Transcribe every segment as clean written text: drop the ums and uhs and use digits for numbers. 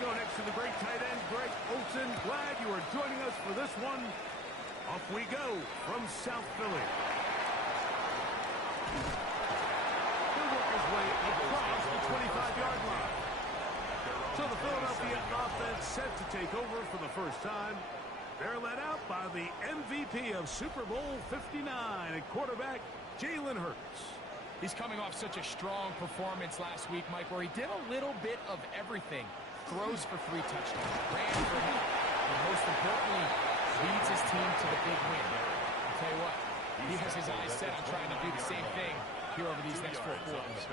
we go next to the great tight end, Greg Olsen. Glad you are joining us for this one. Off we go from South Philly. He'll work his way across the 25-yard line. So the Philadelphia offense set to take over for the first time. They're led out by the MVP of Super Bowl 59 at quarterback, Jalen Hurts. He's coming off such a strong performance last week, Mike, where he did a little bit of everything. Throws for 3 touchdowns, ran for help, and most importantly, leads his team to the big win. I'll tell you what, he has his eyes set on trying to do the same thing here over these next 4 quarters.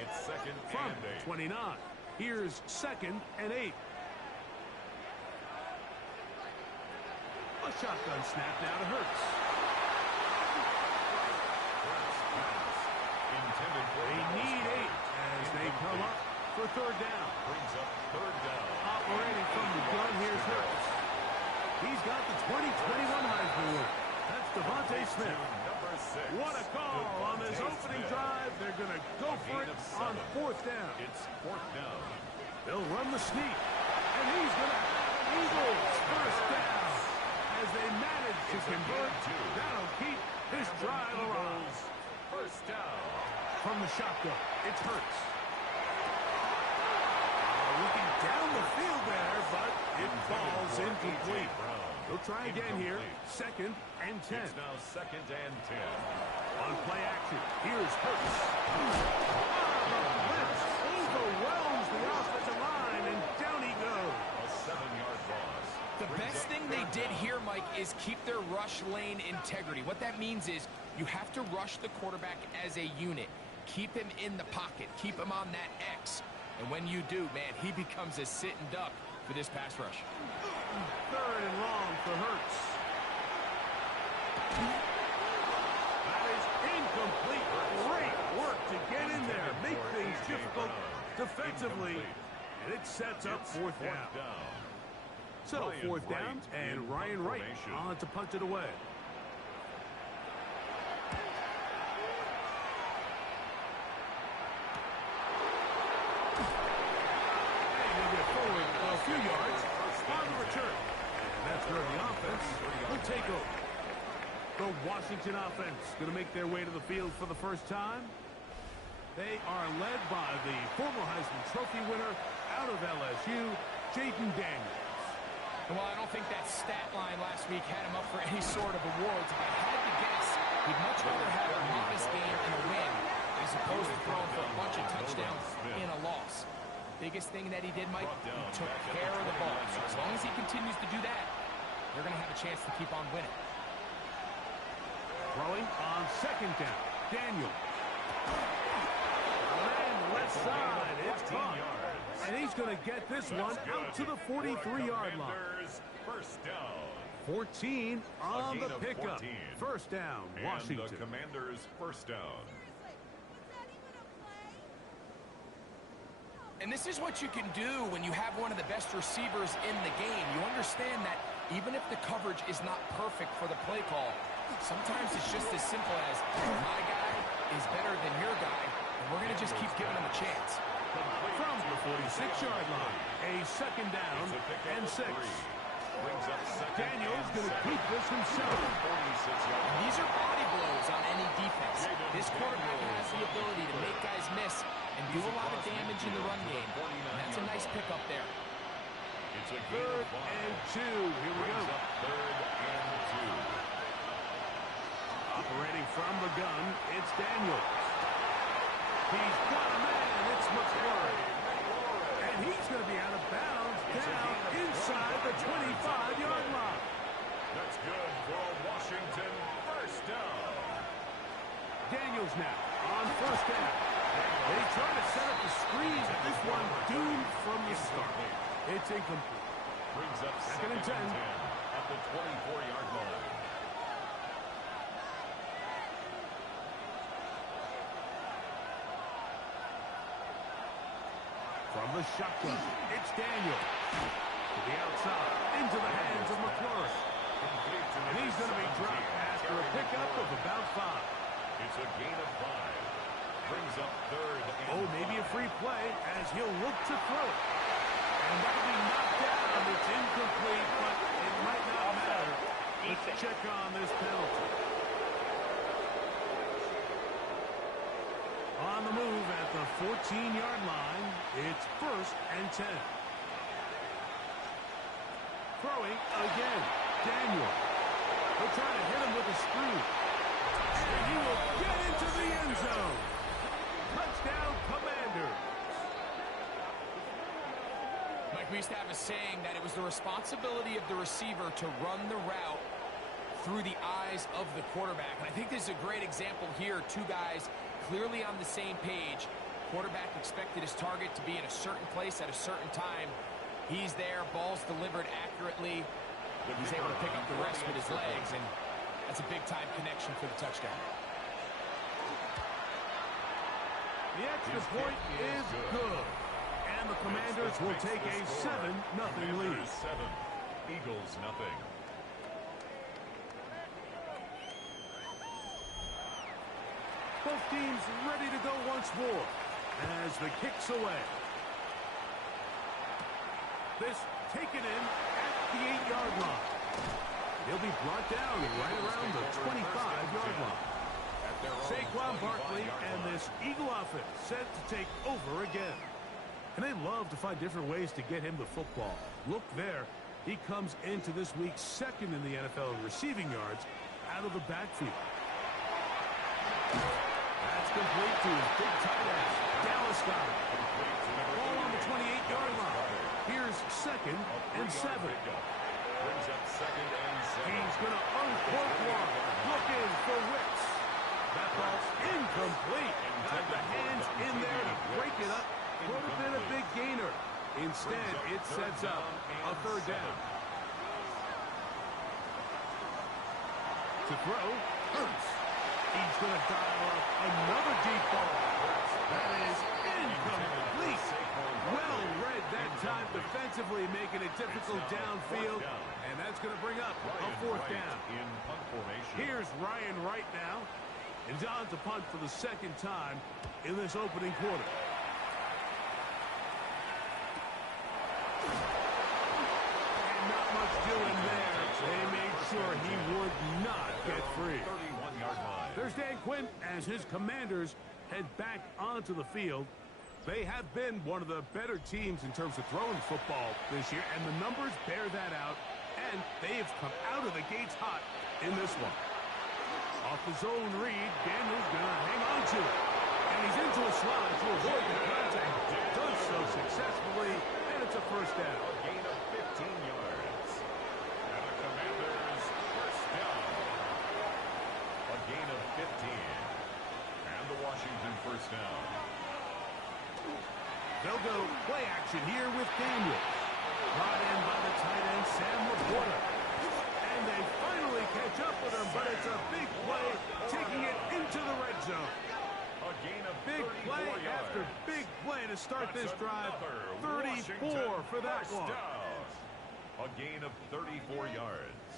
It's second From and 8. 29. Here's second and 8. A shotgun snap now to Hurts. They need 8 as they come up for third down. Brings up third down. Operating from the gun, here's Hurts. He's got the 2021 Heisman winner. That's Devontae Smith. What a call on this opening drive. They're going to go for it on fourth down. It's fourth down. They'll run the sneak. And he's going to have an Eagles first down. As they manage to convert, that'll keep this drive alive. First down. From the shotgun, it's Hurts. Looking down the field there, but it falls incomplete. They'll try again here. Second and 10. It's now second and 10. On play action, here's Hurts. Blitz overwhelms the offensive line, and down he goes. A 7-yard loss. The best thing they did here, Mike, is keep their rush lane integrity. What that means is you have to rush the quarterback as a unit. Keep him in the pocket. Keep him on that X. And when you do, man, he becomes a sitting duck for this pass rush. Third and long for Hurts. That is incomplete. Great work to get in there. Make things difficult defensively. And it sets up fourth down. So fourth down, and Ryan Wright on to punt it away. A few yards on the return. And that's where the offense will take over. The Washington offense going to make their way to the field for the first time. They are led by the former Heisman Trophy winner out of LSU, Jaden Daniels. Well, I don't think that stat line last week had him up for any sort of awards. If I had to guess, he'd much rather have a modest game and a win as opposed to throwing for a bunch of touchdowns in a loss. Biggest thing that he did, Mike, he took care of the ball. So as long as he continues to do that, they're going to have a chance to keep on winning. Throwing on second down, Daniel. And left side, it's caught. And he's going to get this one out to the 43-yard line. First down. 14 on the pickup. First down, Washington. And the Commanders' first down. And this is what you can do when you have one of the best receivers in the game. You understand that even if the coverage is not perfect for the play call, sometimes it's just as simple as my guy is better than your guy, and we're going to just keep giving him a chance. From the 46-yard line, a second down and 6. Daniel's going to keep this himself. And these are body blows on any defense. This quarterback has the ability to make guys miss and do a lot of damage in the run game. And that's a nice pickup there. It's a third and 2. Here we go. Third and 2. Operating from the gun, it's Daniels. He's got a man. It's McClure. And he's going to be out of bounds down inside the 25-yard line. That's good for Washington. First down. Daniels now on first down. They try to set up the screen, but this one doomed from the start. It's incomplete. Brings up second and 10 at the 24-yard line. From the shotgun, it's Daniel. To the outside, into the hands of McClure. And he's going to be dropped after a pickup of about 5. It's a gain of 5. Brings up third and maybe a free play as he'll look to throw it. And And that'll be knocked down. It's incomplete, but it might not matter. Let's check on this penalty. On the move at the 14-yard line, it's 1st and 10. Throwing again, Daniel. They'll try to hit him with a screen. And he will get into the end zone. Touchdown, Commanders. Mike, we used to have a saying that it was the responsibility of the receiver to run the route through the eyes of the quarterback. And I think this is a great example here. Two guys clearly on the same page. Quarterback expected his target to be in a certain place at a certain time. He's there, ball's delivered accurately. He's able to pick up the rest with his legs, and that's a big-time connection for the touchdown. The extra point is good. And the Commanders will take a 7-0 lead. 7, Eagles nothing. Both teams ready to go once more as the kick's away. This taken in at the 8-yard line. He'll be brought down right around the 25-yard line. Saquon Barkley and this Eagle offense set to take over again. And they love to find different ways to get him the football. Look there. He comes into this week 2nd in the NFL in receiving yards out of the backfield. That's complete to his big tight end, Dallas Goedert. Ball on the 28-yard line. Here's 2nd and 7. Brings up 2nd and 7. He's going to uncork one. Looking for Wicks. That ball's incomplete. Got the hands in there to break it up. Would have been a big gainer. Instead, it sets up a 3rd down. To throw, Hurts. He's going to dial up another deep ball. That is incomplete. Well read that time defensively, making it difficult downfield. And that's going to bring up a 4th down. In punt formation. Here's Ryan Wright now. And on to punt for the 2nd time in this opening quarter. And not much doing there. They made sure he would not get free. 31-yard line. There's Dan Quinn as his Commanders head back onto the field. They have been one of the better teams in terms of throwing football this year, and the numbers bear that out, and they have come out of the gates hot in this one. Off the zone read, Daniel's going to hang on to it. And he's into a slide to avoid the contact. Does so successfully, and it's a 1st down. A gain of 15 yards. And the Commanders 1st down. A gain of 15. And the Washington 1st down. They'll go play action here with Daniel. Brought in by the tight end, Sam Laporta. And they finally catch up with him, but it's a big play, taking it into the red zone. A gain of Big play yards. after big play to start That's this drive. 34 Washington for that 1st one. down. A gain of 34 yards.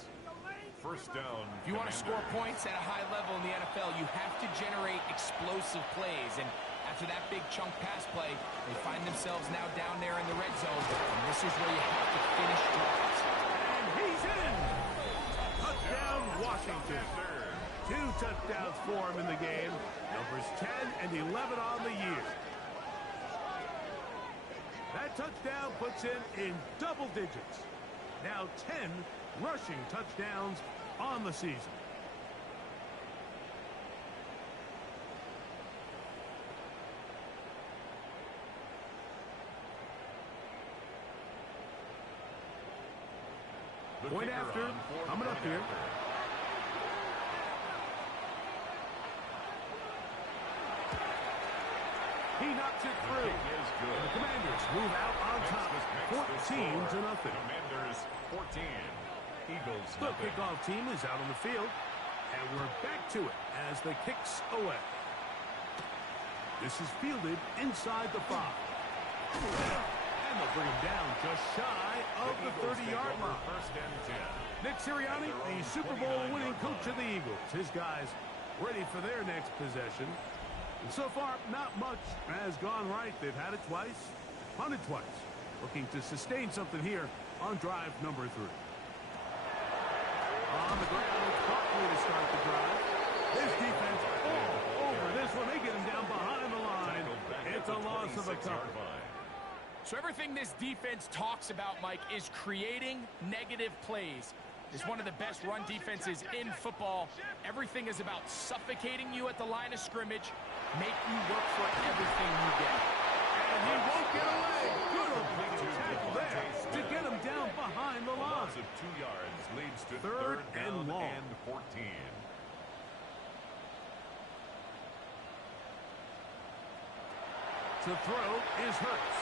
1st down. If you want to score points at a high level in the NFL, you have to generate explosive plays. And after that big chunk pass play, they find themselves now down there in the red zone. And this is where you have to finish drives. And he's in. Touchdown, Washington. 2 touchdowns for him in the game. Numbers 10 and 11 on the year. That touchdown puts him in double digits. Now 10 rushing touchdowns on the season. Point after, coming up here. He knocks it through. And the Commanders move out on top, 14-0. Commanders 14. Eagles The nothing. kickoff team is out on the field, and we're back to it as the kick's away. This is fielded inside the 5. And they'll bring him down just shy of the 30-yard line. 1st and 10. Nick Sirianni, the Super Bowl winning coach of the Eagles. His guys ready for their next possession. And so far, not much has gone right. They've had it twice, punted twice. Looking to sustain something here on drive number 3. On the ground, Barkley to start the drive. His defense all over this one. They get him down behind the line. It's a loss of a couple. So everything this defense talks about, Mike, is creating negative plays. It's one of the best run defenses in football. Everything is about suffocating you at the line of scrimmage, make you work for everything you get. And he won't get away. Good tackle there to get him down behind the line. Loss of 2 yards leads to Third down and long. and 14. To throw is Hurts.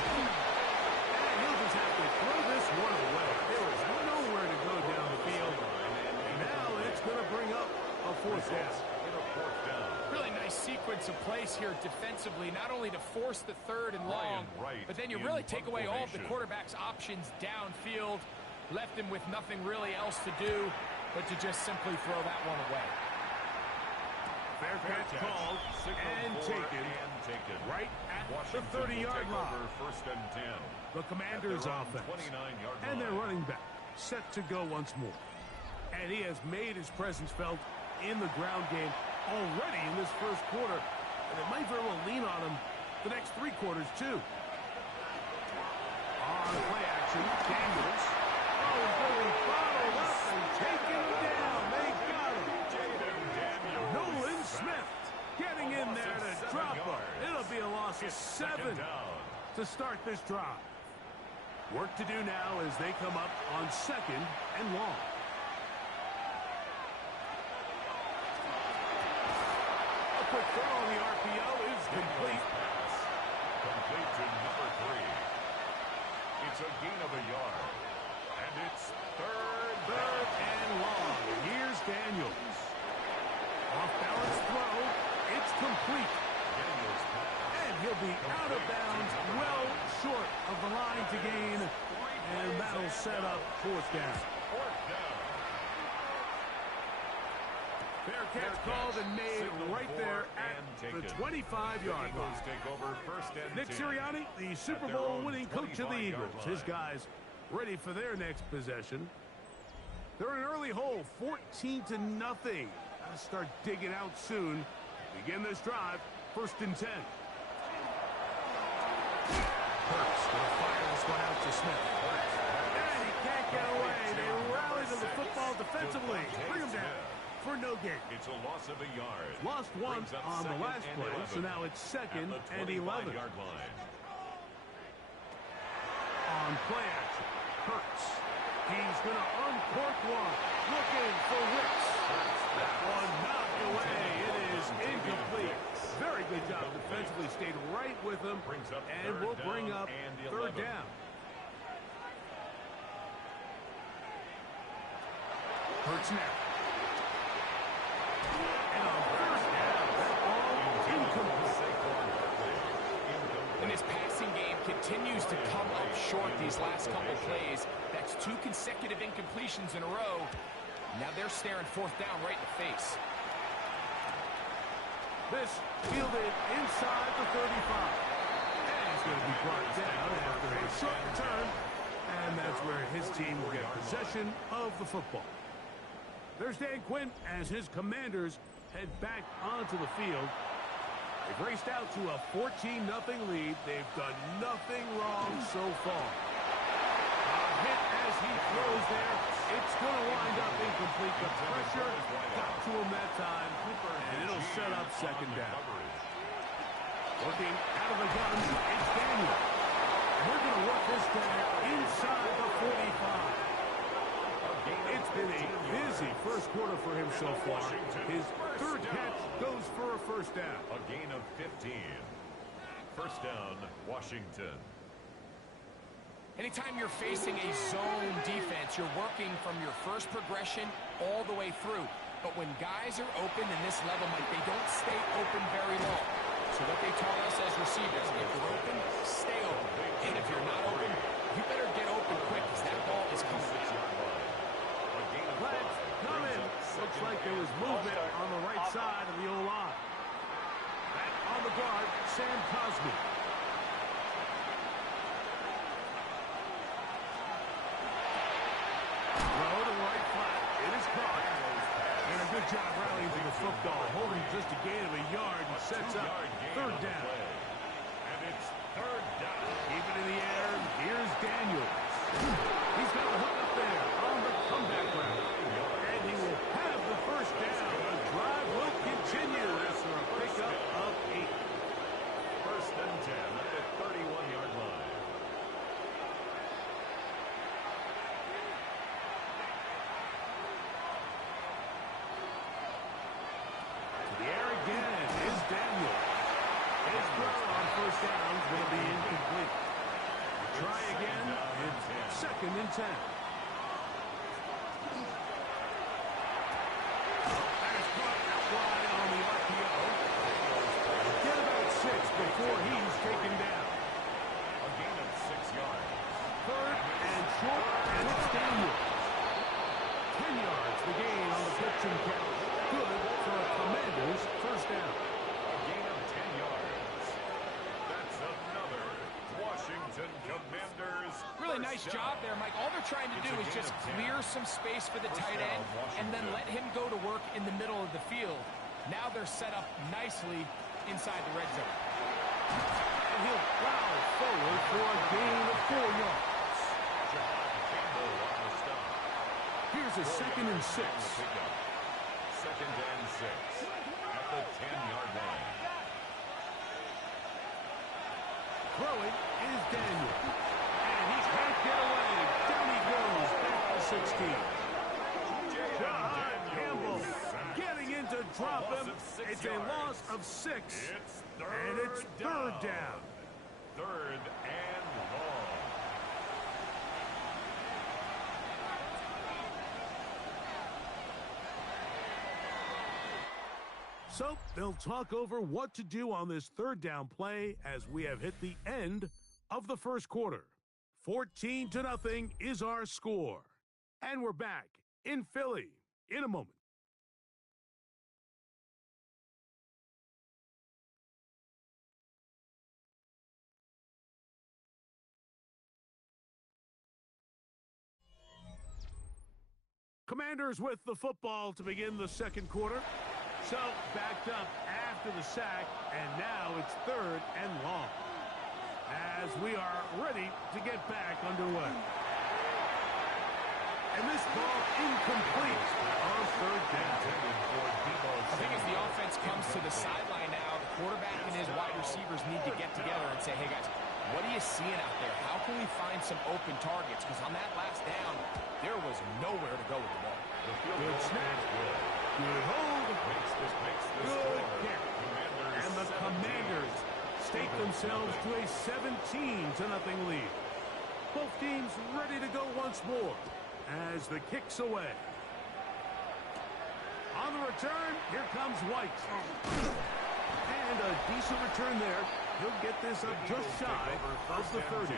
And he'll just have to throw this one away. There is nowhere to go down the field. And now it's going to bring up a 4th down. Really nice sequence of plays here defensively, not only to force the 3rd and long, but then you really take away all of the quarterback's options downfield, left him with nothing really else to do but to just simply throw that one away. Fair catch called and taken right at the 30-yard line. First and 10. The Commanders' offense. And their running back set to go once more. And he has made his presence felt in the ground game already in this first quarter. And it might very well lean on him the next 3 quarters, too. On play action, Daniels. Oh, really bottled up and taken him down. They got him. Nolan Smith getting in there to drop him. It'll be a loss of 7 to start this drive. Work to do now as they come up on 2nd and long. A quick throw on the RPO is complete. Complete to number 3. It's a gain of a yard. And it's third and long. Here's Daniels. Off-balance throw. It's complete. And he'll be out of bounds, well short of the line to gain. And that'll set up 4th down. Fair catch called and made right there at the 25-yard line. Nick Sirianni, the Super Bowl winning coach of the Eagles. His guys ready for their next possession. They're in an early hole, 14-0. Gotta start digging out soon. Begin this drive, 1st and 10. Hurts gonna fire this one out to Smith. And he can't get away. They rally to the football defensively. Bring him down for no gain. It's a loss of a yard. Lost 1 on the last play, so now it's 2nd and 11. On play action, Hurts. He's going to uncork one. Looking for Wicks. That one knocked away. It is incomplete. Very good job defensively. Stayed right with him. And will bring up 3rd down. Hurts now. And on 1st down, that ball incomplete. And his passing game continues to come up short these last couple plays. That's 2 consecutive incompletions in a row. Now they're staring 4th down right in the face. This fielded inside the 35. And he's going to be brought down after a short return. And that's where his team will get possession of the football. There's Dan Quinn as his Commanders head back onto the field. They've raced out to a 14-0 lead. They've done nothing wrong so far. A hit as he throws there. It's going to wind up incomplete. The pressure got to him that time, and it'll set up 2nd down. Working out of the gun, it's Daniel. We're going to work this down inside the 45. It's been a busy first quarter for him so far. His 3rd catch goes for a 1st down. A gain of 15. 1st down, Washington. Anytime you're facing a zone defense, you're working from your first progression all the way through. But when guys are open in this level, Mike, they don't stay open very long. So what they taught us as receivers, if you're open, stay open. And if you're not open, you better get open quick because that ball is coming. Let's come in. Looks like there was movement on the right side of the O-line. Back on the guard, Sam Cosmi. job rallying to the football, holding just a gain of a yard and sets up third down. And it's third down. Keep it in the air. Here's Daniels. He's got the hook up there on the comeback route. And he will have the first down. The drive will continue after a pickup of 8. First and 10 at the 31-yard line. The air again is Daniels. His throw on first downs will be incomplete. Try again. It's second and 10. And it's caught out wide on the RPO. Get about 6 before he's taken down. A gain of 6 yards. Third and short, and it's Daniels. 10 yards the gain on the pitch and catch. Good for a Commanders first down. A gain of 10 yards. That's another Washington Commanders. Really nice job there, Mike. All they're trying to do is just clear some space for the tight end and then let him go to work in the middle of the field. Now they're set up nicely inside the red zone. And he'll plow forward for a gain of 4 yards. Here's a second and 6. Second and 6 at the 10-yard line. Throwing is Daniel. And he can't get away. Down he goes. Back to 16. John Campbell getting in to drop him. It's a loss of 6. And it's third down. Third and long. So they'll talk over what to do on this third down play as we have hit the end of the first quarter. 14-0 is our score. And we're back in Philly in a moment. Commanders with the football to begin the second quarter. So, backed up after the sack, and now it's third and long. As we are ready to get back underway. And this ball incomplete on third down. I think as the offense comes to the sideline now, the quarterback and his wide receivers need to get together and say, hey guys, what are you seeing out there? How can we find some open targets? Because on that last down, there was nowhere to go with the ball. Good snap. Good hold. Good kick. And the Commanders stake themselves to a 17-0 lead. Both teams ready to go once more as the kick's away. On the return, here comes White. And a decent return there. He'll get this up just shy of the 30.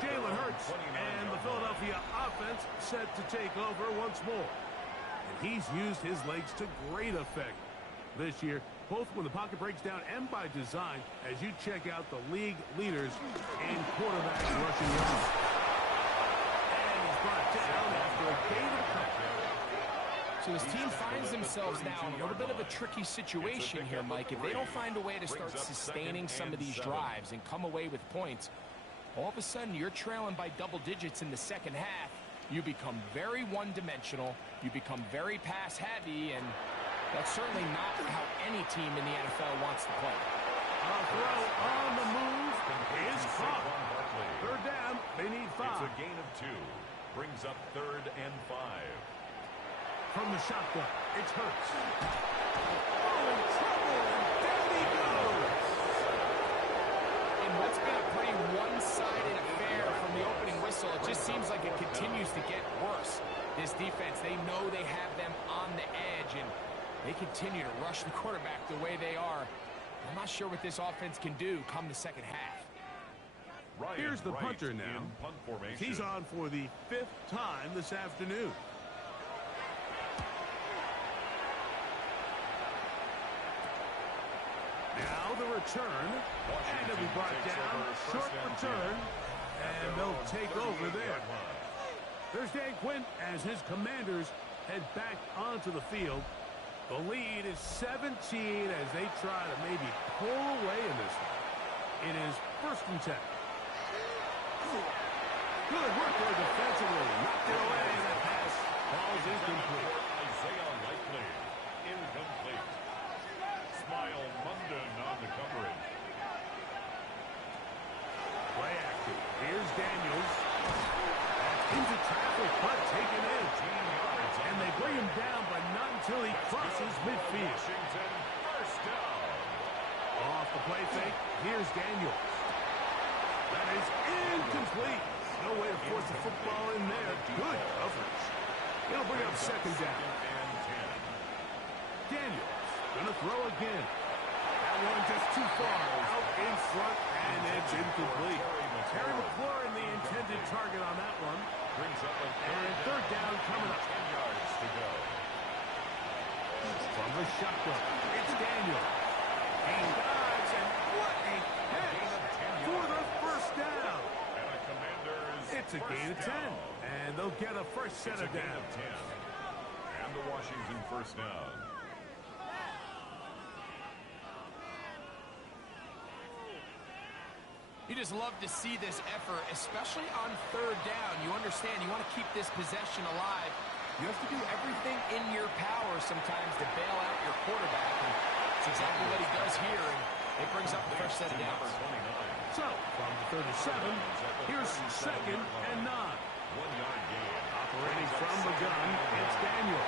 Jalen Hurts and the Philadelphia offense set to take over once more. And he's used his legs to great effect this year, both when the pocket breaks down and by design, as you check out the league leaders in quarterback rushing yards. And he's brought down after a gain of a couple. So this team finds themselves now in a little bit of a tricky situation here, Mike. If they don't find a way to start sustaining some of these drives and come away with points, all of a sudden you're trailing by double digits in the second half. You become very one-dimensional. You become very pass-heavy, and that's certainly not how any team in the NFL wants to play. A throw on the move is caught. Third down, they need 5. It's a gain of 2. Brings up third and 5. From the shotgun, it's Hurts. Oh, in trouble, and down he goes. In what's been a pretty one-sided affair from the opening whistle, it just seems like it continues to get worse. This defense, they know they have them on the edge, and they continue to rush the quarterback the way they are. I'm not sure what this offense can do come the second half. Here's the punter now. He's on for the 5th time this afternoon. Now the return, and it'll be brought down, short return, and they'll take over there. There's Dan Quinn as his Commanders head back onto the field The lead is 17 as they try to maybe pull away in this one. It is 1st and 10. Good work there defensively. Knocked it away. That pass falls incomplete. Isaiah Likely, incomplete. Smile Munden on the coverage. Play action. Here's Daniels. Into traffic, but taken in. And they bring him down, but not until he crosses midfield. Washington, first down. Off the play fake, here's Daniels. That is incomplete. No way to force the football in there. Good coverage. It'll bring up 2nd down. Daniels gonna throw again. That one just too far. Out in front, and it's incomplete. Terry McLaurin, the intended target on that one. Brings up a And 3rd down coming up. 10 yards to go. From the shotgun, it's Daniel. He dives, and what a catch for the 1st down. And a Commander's It's a gain of 10, and they'll get a first set of gain downs. of 10. And the Washington first down. You just love to see this effort, especially on 3rd down. You understand, you want to keep this possession alive. You have to do everything in your power sometimes to bail out your quarterback. And that's exactly what he does here, and it brings up the first set of downs. So, from the 37, here's 2nd and 9. 1-yard gain. Operating from the gun, it's Daniel.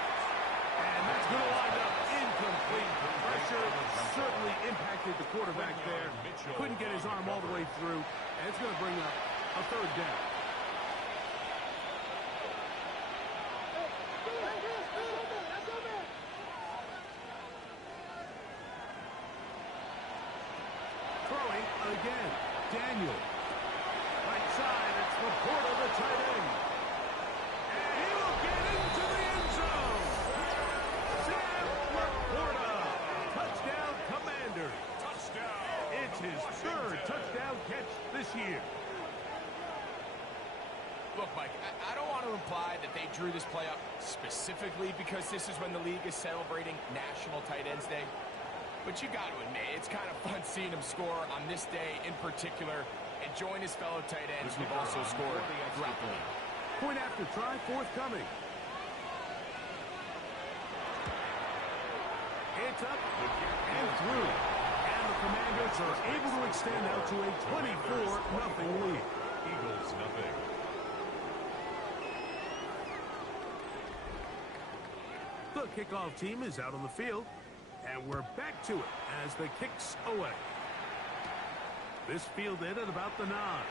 And that's going to wind up incomplete. Pressure certainly impacted the quarterback there. Couldn't get his arm all the way through. And it's going to bring up a 3rd down. Throwing again. Daniel. Right side, it's Laporta, the tight end. And he will get into the end zone. Sam Laporta. Touchdown, Commander. Touchdown. It's his 3rd touchdown catch this year. Look, Mike, I don't want to imply that they drew this play up specifically because this is when the league is celebrating National Tight Ends Day. But you got to admit, it's kind of fun seeing him score on this day in particular and join his fellow tight ends who've also scored throughout the league. Point after try forthcoming. It's up and through. And the Commanders are able to extend out to a 24-0 lead. Eagles, nothing. The kickoff team is out on the field, and we're back to it as the kick's away. This fielded at about the 9. Nice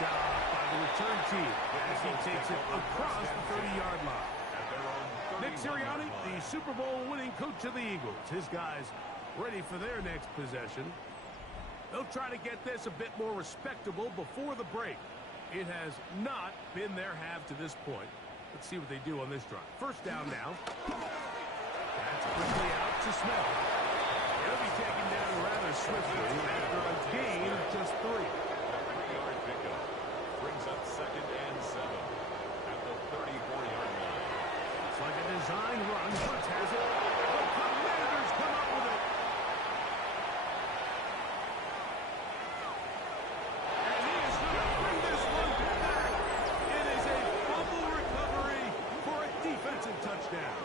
job by the return team as he takes it across the 30-yard line. Nick Sirianni, the Super Bowl winning coach of the Eagles. His guys ready for their next possession. They'll try to get this a bit more respectable before the break. It has not been their half to this point. Let's see what they do on this drive. 1st down now. That's quickly out to Smith. He'll be taken down rather swiftly after a gain of just 3. 3-yard pickup. Brings up 2nd and 7 at the 34-yard line. It's like a design run. Woods has it. The Commanders come up with it. And he is going to bring this one back. It is a fumble recovery for a defensive touchdown.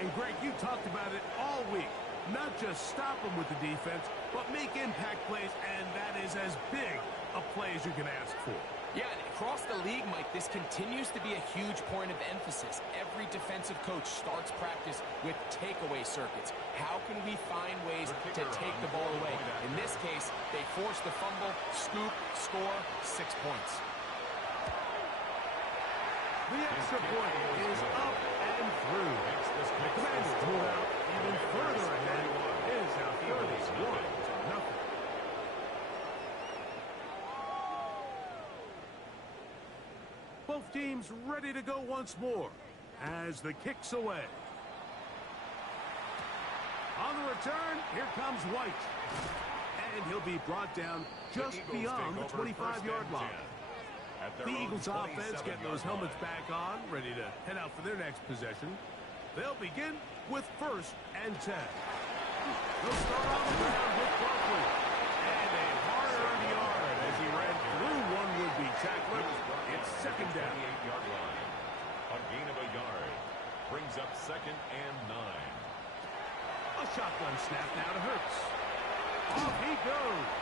And Greg, you talked about it all week. Not just stop them with the defense, but make impact plays, and that is as big a play as you can ask for. Yeah, and across the league, Mike, this continues to be a huge point of emphasis. Every defensive coach starts practice with takeaway circuits. How can we find ways to take the ball away? In this case, they force the fumble, scoop, score, 6 points. The extra point is up and through. The Commanders move out even further ahead. It is now 31-0. Both teams ready to go once more as the kick's away. On the return, here comes White. And he'll be brought down just beyond the 25-yard line. The Eagles offense getting those helmets back on, ready to head out for their next possession. They'll begin with 1st and 10. They'll start on the ground with Barkley. And a hard-earned yard as he ran through one would-be tackler. It's 2nd down. 28-yard line. A gain of a yard. Brings up 2nd and 9. A shotgun snap now to Hurts. Off he goes.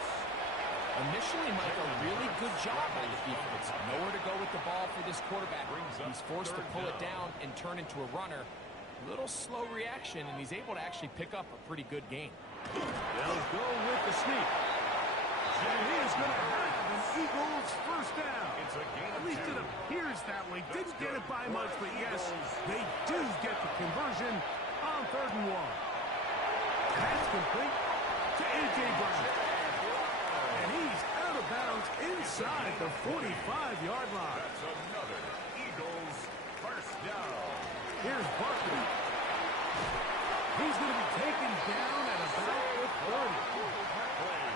Initially, Mike, a really good job by the defense. Nowhere to go with the ball for this quarterback. He's forced to pull it down and turn into a runner. Little slow reaction, and he's able to actually pick up a pretty good gain. They'll go with the sneak. And he is going to have an Eagles 1st down. It's a gain At of least 2. it appears that way. Didn't get it by much, but yes, they do get the conversion on 3rd and 1. That's complete to A.J. Brown. And he's out of bounds inside the 45-yard line. That's another Eagles 1st down. Here's Barkley. He's going to be taken down at about the 30.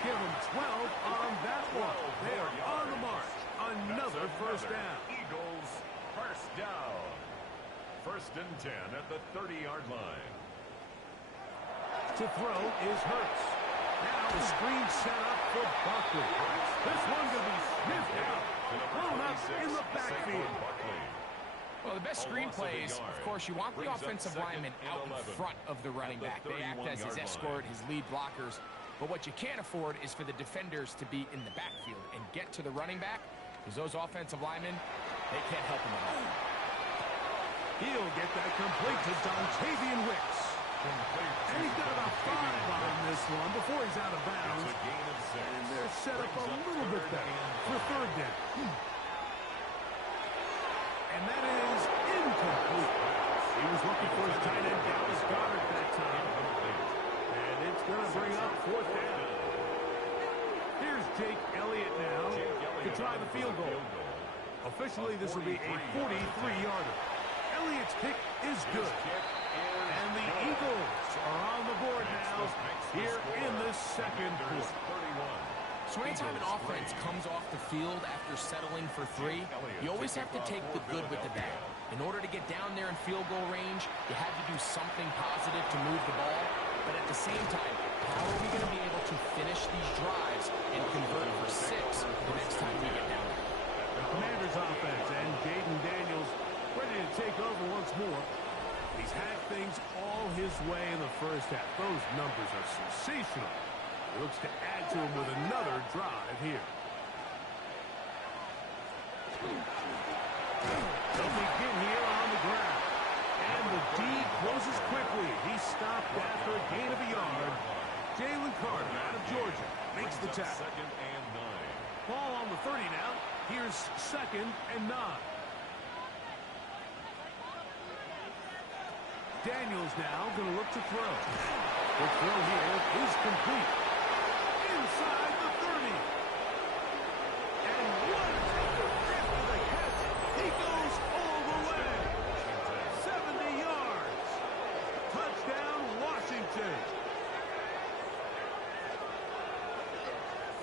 Give him 12 on that one. They are on the march. Another 1st down. Eagles 1st down. 1st and 10 at the 30-yard line. To throw is Hurts. Now the screen set up for Barkley. This one's going to be sniffed out. Thrown up in the backfield. Well, the best screen plays, of course, you want the offensive lineman out in front of the running back. They act as his escort, his lead blockers. But what you can't afford is for the defenders to be in the backfield and get to the running back, because those offensive linemen, they can't help him at all. He'll get that complete to Dontavian Wicks. And he's got about 5 on this one before he's out of bounds. And they're set up a little bit better for 3rd down. And that is incomplete. He was looking for his tight end, Dallas Goedert, that time. And it's going to bring up 4th down. Here's Jake Elliott now to try the field goal. Officially, this will be a 43-yarder. Elliott's kick is good. And the Eagles are on the board now here in this 2nd quarter. So anytime an offense comes off the field after settling for 3, you always have to take the good with the bad. In order to get down there in field goal range, you have to do something positive to move the ball. But at the same time, how are we going to be able to finish these drives and convert for 6 the next time we get down there? The Commanders offense and Jaden Daniels ready to take over once more. He's had things all his way in the 1st half. Those numbers are sensational. He looks to add to him with another drive here. They'll begin here on the ground. And the D closes quickly. He stopped after a gain of a yard. Jalen Carter out of Georgia makes the tackle. 2nd and 9. Ball on the 30 now. Here's 2nd and 9. Daniels now going to look to throw. The throw here is complete. Inside the 30. And one after the catch. He goes all the way. 70 yards. Touchdown, Washington.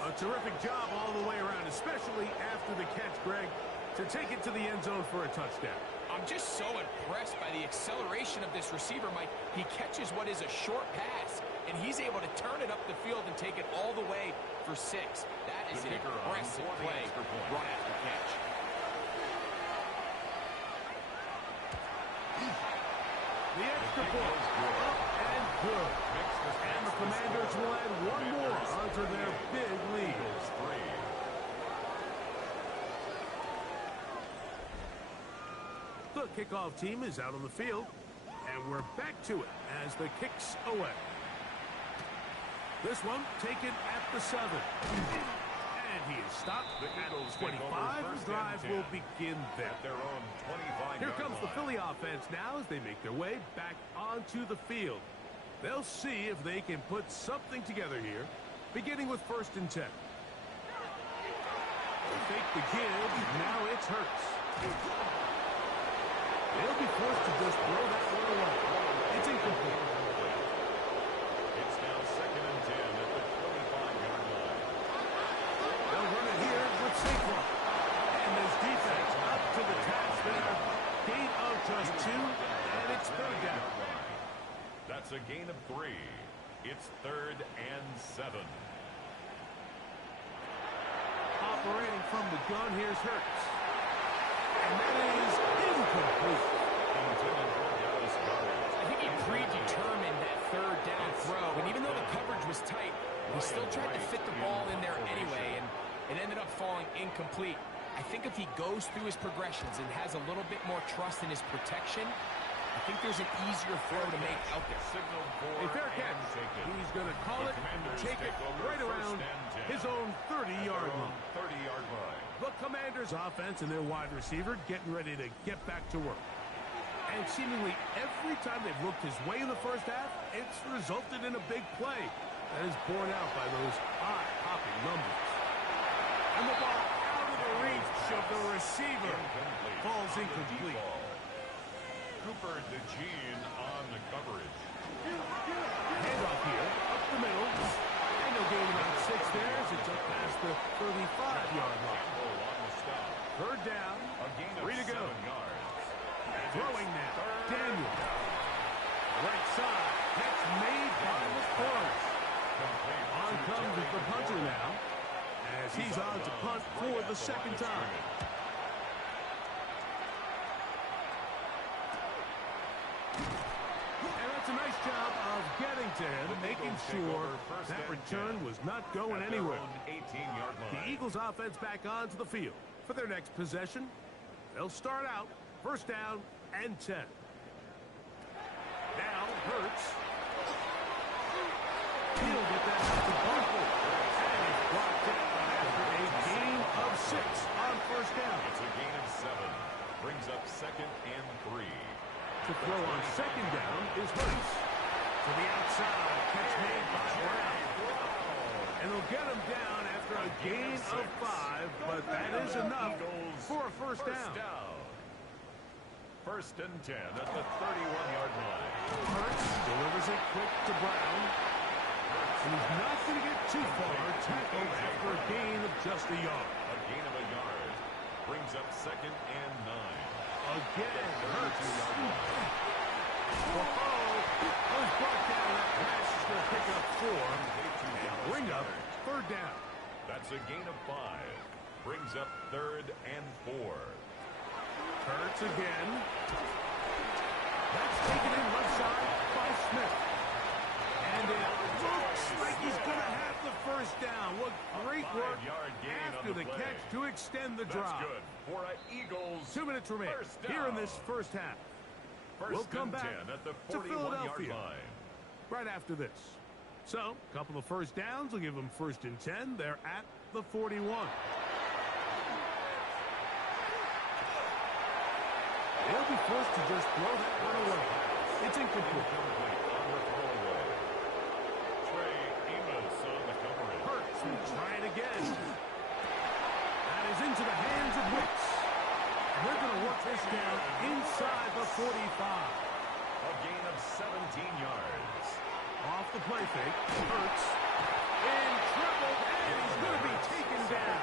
A terrific job all the way around, especially after the catch, Greg, to take it to the end zone for a touchdown. I'm just so impressed by the acceleration of this receiver, Mike. He catches what is a short pass, and he's able to turn it up the field and take it all the way for 6. That is an impressive play right after catch. The extra point, up and good. And the Commanders will add one more onto their big lead. The kickoff team is out on the field, and we're back to it as the kick's away. This one taken at the 7. And he is stopped at 25. The drive will begin there. Here comes the Philly offense now as they make their way back onto the field. They'll see if they can put something together here, beginning with 1st and 10. They fake the give. Now it's Hurts. They'll be forced to just throw that one away. It's incomplete. It's now 2nd and 10 at the 25-yard line. They'll run it here with Saquon. And as from the gun. Here's Hurts. And that is incomplete. I think he predetermined that third down throw, and even though the coverage was tight, he still tried to fit the ball in there anyway, and it ended up falling incomplete. I think if he goes through his progressions and has a little bit more trust in his protection, I think there's an easier throw to make out there. A fair catch. He's going to call it and take it right around his own 30-yard line. The Commanders' offense and their wide receiver getting ready to get back to work. And seemingly every time they've looked his way in the first half, it's resulted in a big play that is borne out by those eye-popping numbers. And the ball out of the reach of the receiver falls incomplete. Cooper DeJean on the coverage. Handoff here, up the middle. And they'll gain about 6 there as it's up past the 35-yard line. Third down, 3 to go. Throwing now, Daniel. Right side, catch made by the Forest. On comes the punter now, as he's on to punt for the second time. And that's a nice job of getting to him, making sure that return was not going anywhere. The Eagles offense back onto the field for their next possession. They'll start out first down and 10. Now Hurts. He'll get that out to Barkley. And he's blocked down after a gain of 6 on first down. It's a gain of 7. Brings up second and 3. To throw on second down is Hurts. To the outside, catch made by Brown. And they'll get him down after a gain of 5, but that is enough for a first down. First and 10 at the 31-yard line. Hurts delivers it quick to Brown. And he's not going to get too far. Tackled after a gain of just a yard. A gain of a yard. Brings up second and 9. Again, Hurts. Was brought down. That pass is going to pick up 4. And bring up third down. That's a gain of 5. Brings up third and 4. Hurts again. That's taken in left side by Smith. And it looks like he's going to have the first down. What great work after the catch to extend the drive. That's good for an Eagles. 2 minutes remain here in this first half. We'll come back to Philadelphia right after this. So, a couple of first downs will give them first and 10. They're at the 41. They'll be forced to just throw that one away. It's incomplete. Hurts will try it again. That is into the hands of Wicks. And they're going to work this down inside the 45. A gain of 17 yards. Off the play fake. Hurts. In trouble, and he's going to be taken down.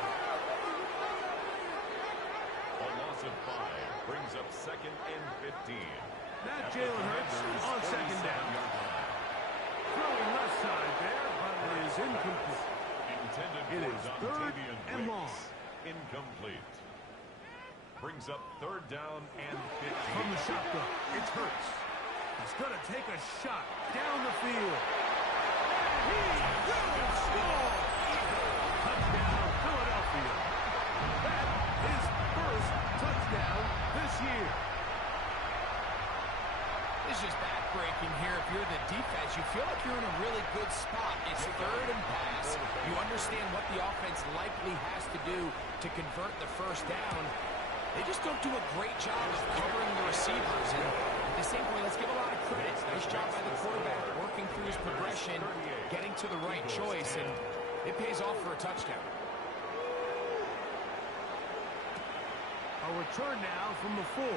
A loss of 5 brings up second and 15. Now Jalen Hurts on second down. Throwing left side there, but it is incomplete. It is third and long. Incomplete. Brings up third down and 15. From the shotgun, it's Hurts. He's going to take a shot down the field. And he will score! Touchdown, Philadelphia. That is first touchdown this year. It's just backbreaking here. If you're the defense, you feel like you're in a really good spot. It's third and pass. You understand what the offense likely has to do to convert the first down. They just don't do a great job of covering the receivers. And at the same point, let's give a lot of credit. Nice job by the quarterback, working through his progression, getting to the right choice, and it pays off for a touchdown. A return now from the 4.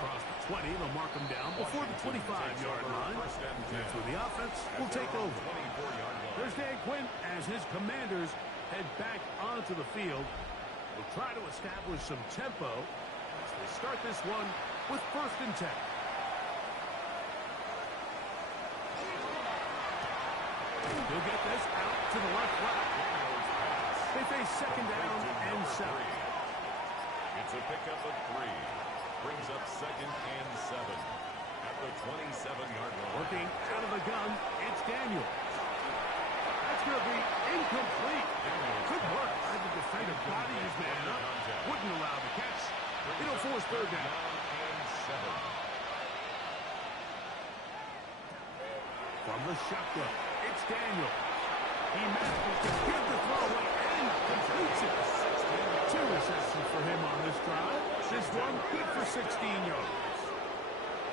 Across the 20, they'll mark him down before the 25-yard line. That's where the offense will take over. There's Dan Quinn as his Commanders head back onto the field. They'll try to establish some tempo as they start this one with first and 10. He'll get this out to the left flat. They face second down and 7. It's a pickup of 3. Brings up second and 7 at the 27-yard line. Looking out of the gun, it's Daniels. That's going to be incomplete. Good work. The defender body his man up. Wouldn't allow the catch. It'll force third down. And 7. From the shotgun, it's Daniels. He manages to get the throw away and completes it. 2 receptions for him on this drive. This one good for 16 yards.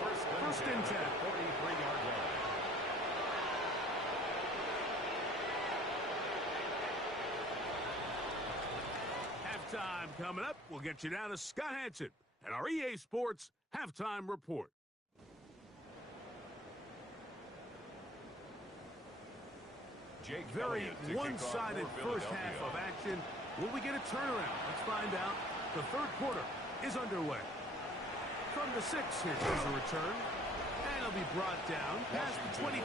First and 10. 43-yard line. Halftime coming up. We'll get you down to Scott Hansen and our EA Sports Halftime Report. Very one-sided first half of action. Will we get a turnaround? Let's find out. The third quarter is underway. From the 6, here goes a return. And it'll be brought down past the 25.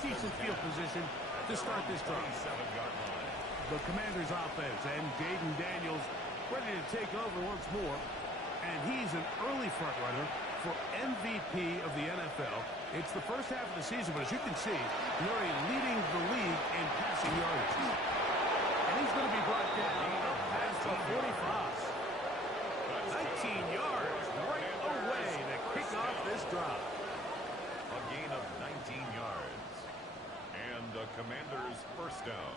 Decent field position to start this drive. The Commanders' offense and Jaden Daniels ready to take over once more. And he's an early front runner for MVP of the NFL. It's the first half of the season, but as you can see, Murray leading the league in passing yardage. And he's going to be brought down past the 45. 19 yards right away to kick off this drive. A gain of 19 yards. And the Commanders' first down.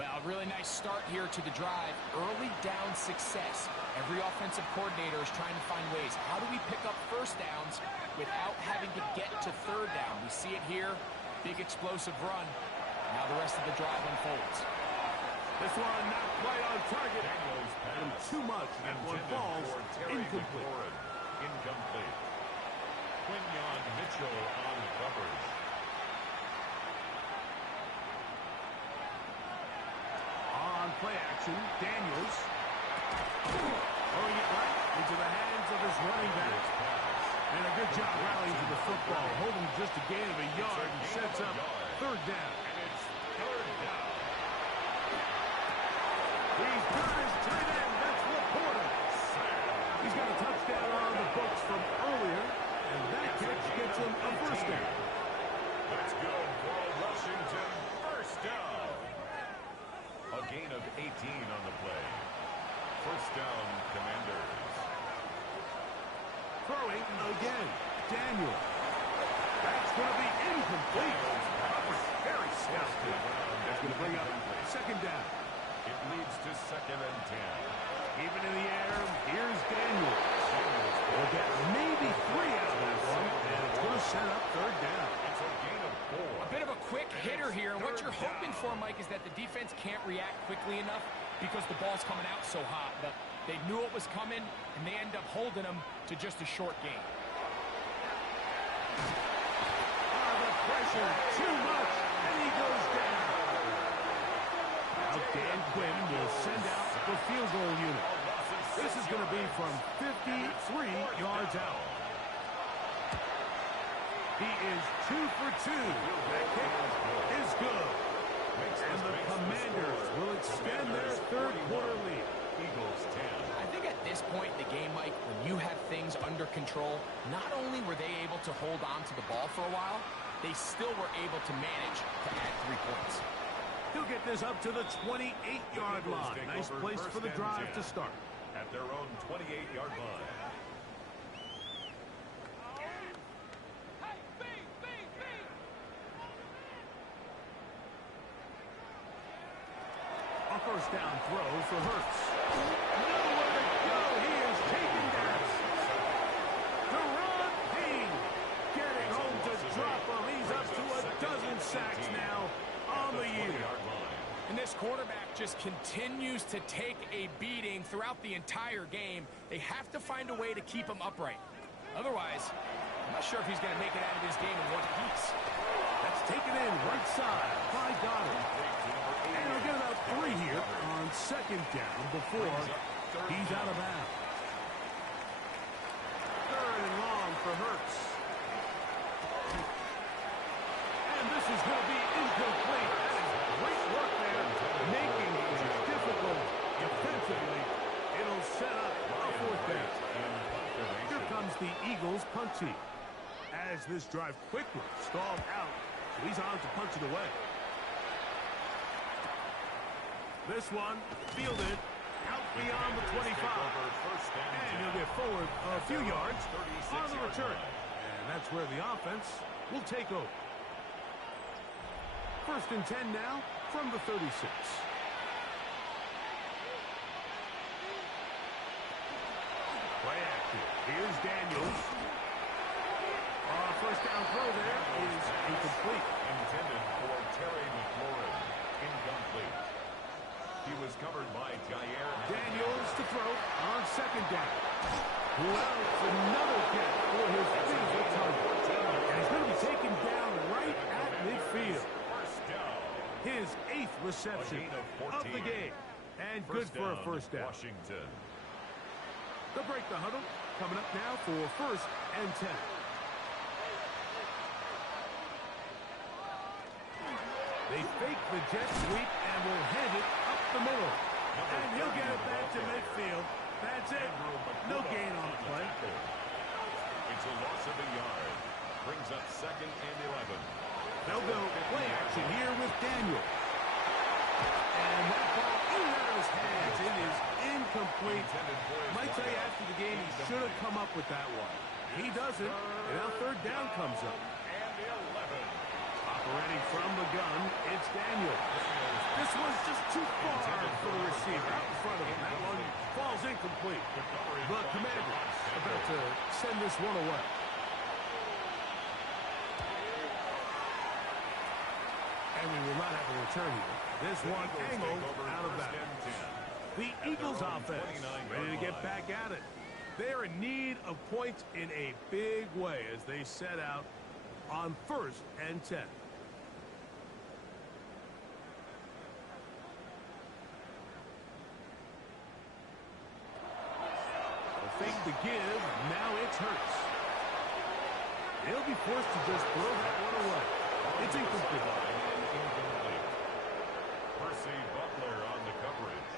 Well, a really nice start here to the drive. Early down success. Every offensive coordinator is trying to find ways. How do we pick up first downs without having to get to third down? We see it here. Big explosive run. Now the rest of the drive unfolds. This one not quite on target. And too much. That one falls incomplete. Incomplete. Quinyon Mitchell on the coverage. On play action, Daniels. Throwing it right into the hands of his running back. And a good job rallying to the football. Holding just a gain of a yard and sets up third down. And it's third down. He's got his tight end. That's reported. He's got a touchdown on the books from earlier. And that catch gets him a first down. That's good for a Washington first down. A gain of 18 on the play. First down, Commanders. Throwing again. Daniel. That's going to be incomplete. Very skillful. That's going to bring up second down. It leads to second and 10. Even in the air, here's Daniels. We'll get maybe 3 out of this one, and it's going to set up third down. It's a gain of 4. A bit of a quick hitter here, and what you're hoping for, Mike, is that the defense can't react quickly enough because the ball's coming out so hot. But they knew it was coming, and they end up holding them to just a short gain. The pressure, too much, and he goes down. Now Dan Quinn will send out the field goal unit. This is going to be from 53 yards out. He is 2 for 2. That kick is good. And the Commanders will extend their third quarter lead. Eagles 10. I think at this point in the game, Mike, when you have things under control, not only were they able to hold on to the ball for a while, they still were able to manage to add 3 points. He'll get this up to the 28-yard line. Nice place for the drive to start. At their own 28-yard line. A first down throw for Hurts. Nowhere to go. He is taken down. Deron Payne getting home to drop him. He's up to a dozen sacks now on the year. And this quarterback just continues to take a beating throughout the entire game. They have to find a way to keep him upright. Otherwise, I'm not sure if he's going to make it out of this game in one piece. That's taken in right side by Goddard. And he'll get about 3 here on second down before he's out of bounds. Third and long for Hurts. And this is going to be incomplete. That is great work there. Make team. As this drive quickly stalled out, so he's on to punch it away. This one fielded out beyond the 25. And he'll get forward a few yards on the return. And that's where the offense will take over. 1st and 10 now from the 36. Play action. Here's Daniels. First down throw there is incomplete. Intended for Terry McLaurin. Incomplete. He was covered by Jair. Daniels to throw on 2nd down. Well, it's another catch for his favorite target. And he's going to be taken down right at midfield. His 8th reception of the game. And good for a first down. Washington. They'll break the huddle. Coming up now for 1st and 10. They fake the jet sweep and will hand it up the middle. And he'll get it back to midfield. That's it. No gain on the play. It's a loss of a yard. Brings up 2nd and 11. They'll go play action here with Daniel. And that ball in and out of his hands. It is incomplete. Might tell you after the game he should have come up with that one. He doesn't. And now 3rd down comes up. Operating from the gun, it's Daniel. This one's just too far for the receiver out in front of him. That one falls incomplete. The Commander about to send this one away. And we will not have a return here. This one angled out of bounds. The Eagles offense ready to get back at it. They're in need of points in a big way as they set out on 1st and 10. Fake the give, now it's Hurts. He'll be forced to just throw that one away. It's incomplete. Percy Butler on the coverage.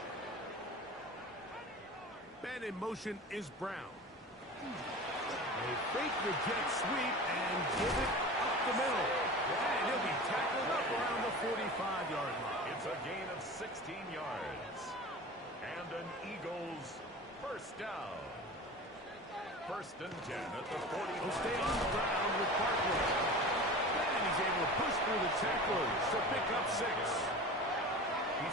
Man in motion is Brown. They fake the jet sweep and give it up the middle. And he'll be tackled up around the 45-yard line. It's a gain of 16 yards. And an Eagles first down. 1st and 10 at the 40. He'll stay on the ground with Barkley. And he's able to push through the tacklers to pick up 6.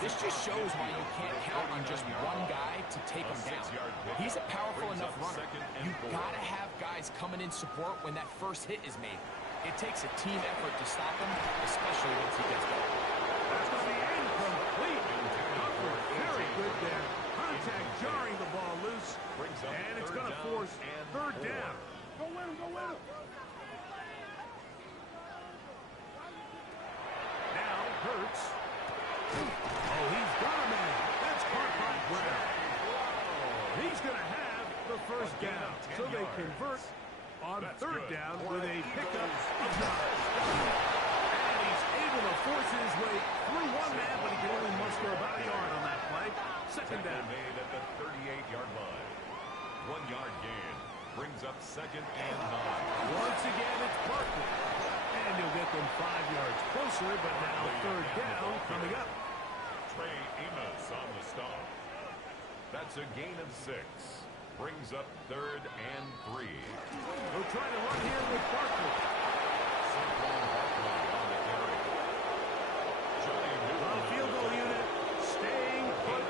This just shows why you can't count on just one guy to take him down. He's a powerful enough runner. You've got to have guys coming in support when that first hit is made. It takes a team effort to stop him, especially once he gets going. That's going to be incomplete. Very good there. Contact jarring the ball loose. And it's going to force 3rd down. Go win him, go win him. Now Hurts. Oh, he's got a man. That's caught by Brown. He's going to have the first down. So they convert on 3rd down with a pickup of 9. And he's able to force his way through one man, but he can only muster about a yard on that play. 2nd down. Made at the 38-yard line. 1 yard gain. Brings up 2nd and 9. Once again, it's Barkley. And he'll get them 5 yards closer, but now 3rd down coming up. Trey Amos on the stop. That's a gain of 6. Brings up 3rd and 3. They'll try to run here with Barkley. Saquon Barkley on the carry. The field goal unit staying put.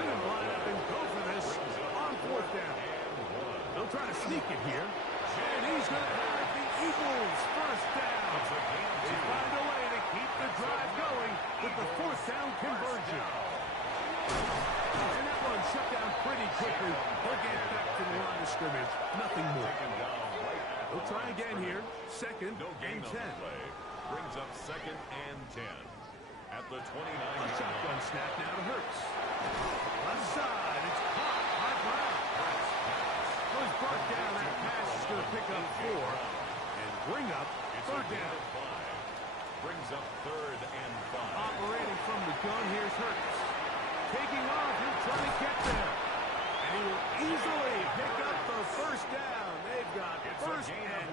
Couldn't line up and go for this on 4th down. They'll try to sneak it here. And he's going to have the Eagles first down. They find a way to keep the drive going with the 4th down conversion. And that one shut down pretty quickly. They'll get back to the line of scrimmage. Nothing more. They'll try again here. 2nd and 10. Brings up 2nd and 10. At the 29. A shotgun snap now to Hurts. Left side. It's caught by Brown. Goes brought down. That pass is going to pick up 4 and bring up 3rd down. Brings up 3rd and 5. Operating from the gun, here's Hurts. Taking off, he'll try to get there. And he will easily pick up the first down. They've got 1st and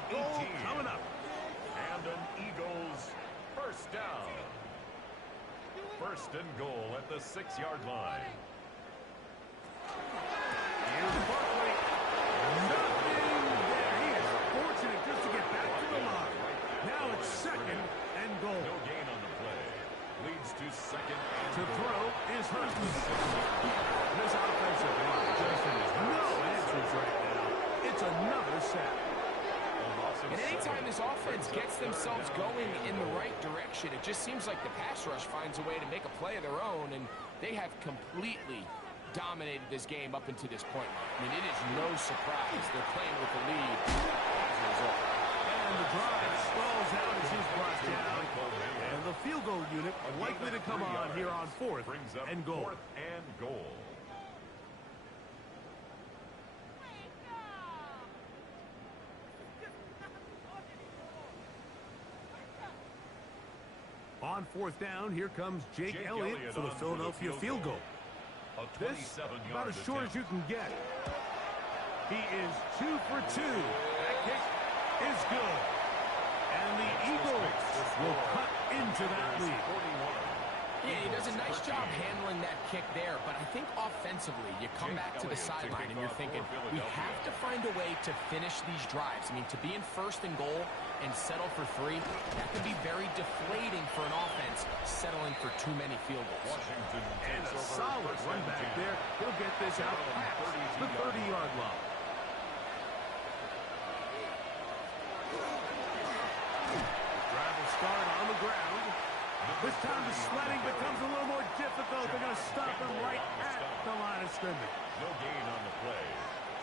goal at the 6-yard line. Here's Barkley. Nothing there. He is fortunate just to get back to the line. Now it's second and goal. No gain on the play. Leads to second and To goal. throw is Hurts. This offensive line just has no answers right now. It's another sack. And anytime this offense gets themselves going in the right direction, it just seems like the pass rush finds a way to make a play of their own, and they have completely dominated this game up until this point. I mean, it is no surprise they're playing with the lead as a result. And the drive stalls out as he's brought down. And the field goal unit likely to come on here on fourth Brings up and goal. 4th and goal. On fourth down, here comes Jake Elliott for the Philadelphia field goal. A This 27-yard about as short as attempt. you can get. He is 2 for 2. That kick is good. And the Eagles will cut into that lead. 41. Yeah, he does a nice job handling that kick there, but I think offensively, you come back to the sideline and you're thinking, we have to find a way to finish these drives. I mean, to be in first and goal and settle for 3, that can be very deflating for an offense settling for too many field goals. Washington And takes a over solid first run and back 10. there. He'll get this out past the 30-yard line. Drive will start on the ground. This time the sledding becomes a little more difficult. They're going to stop him right at the line of scrimmage. No gain on the play.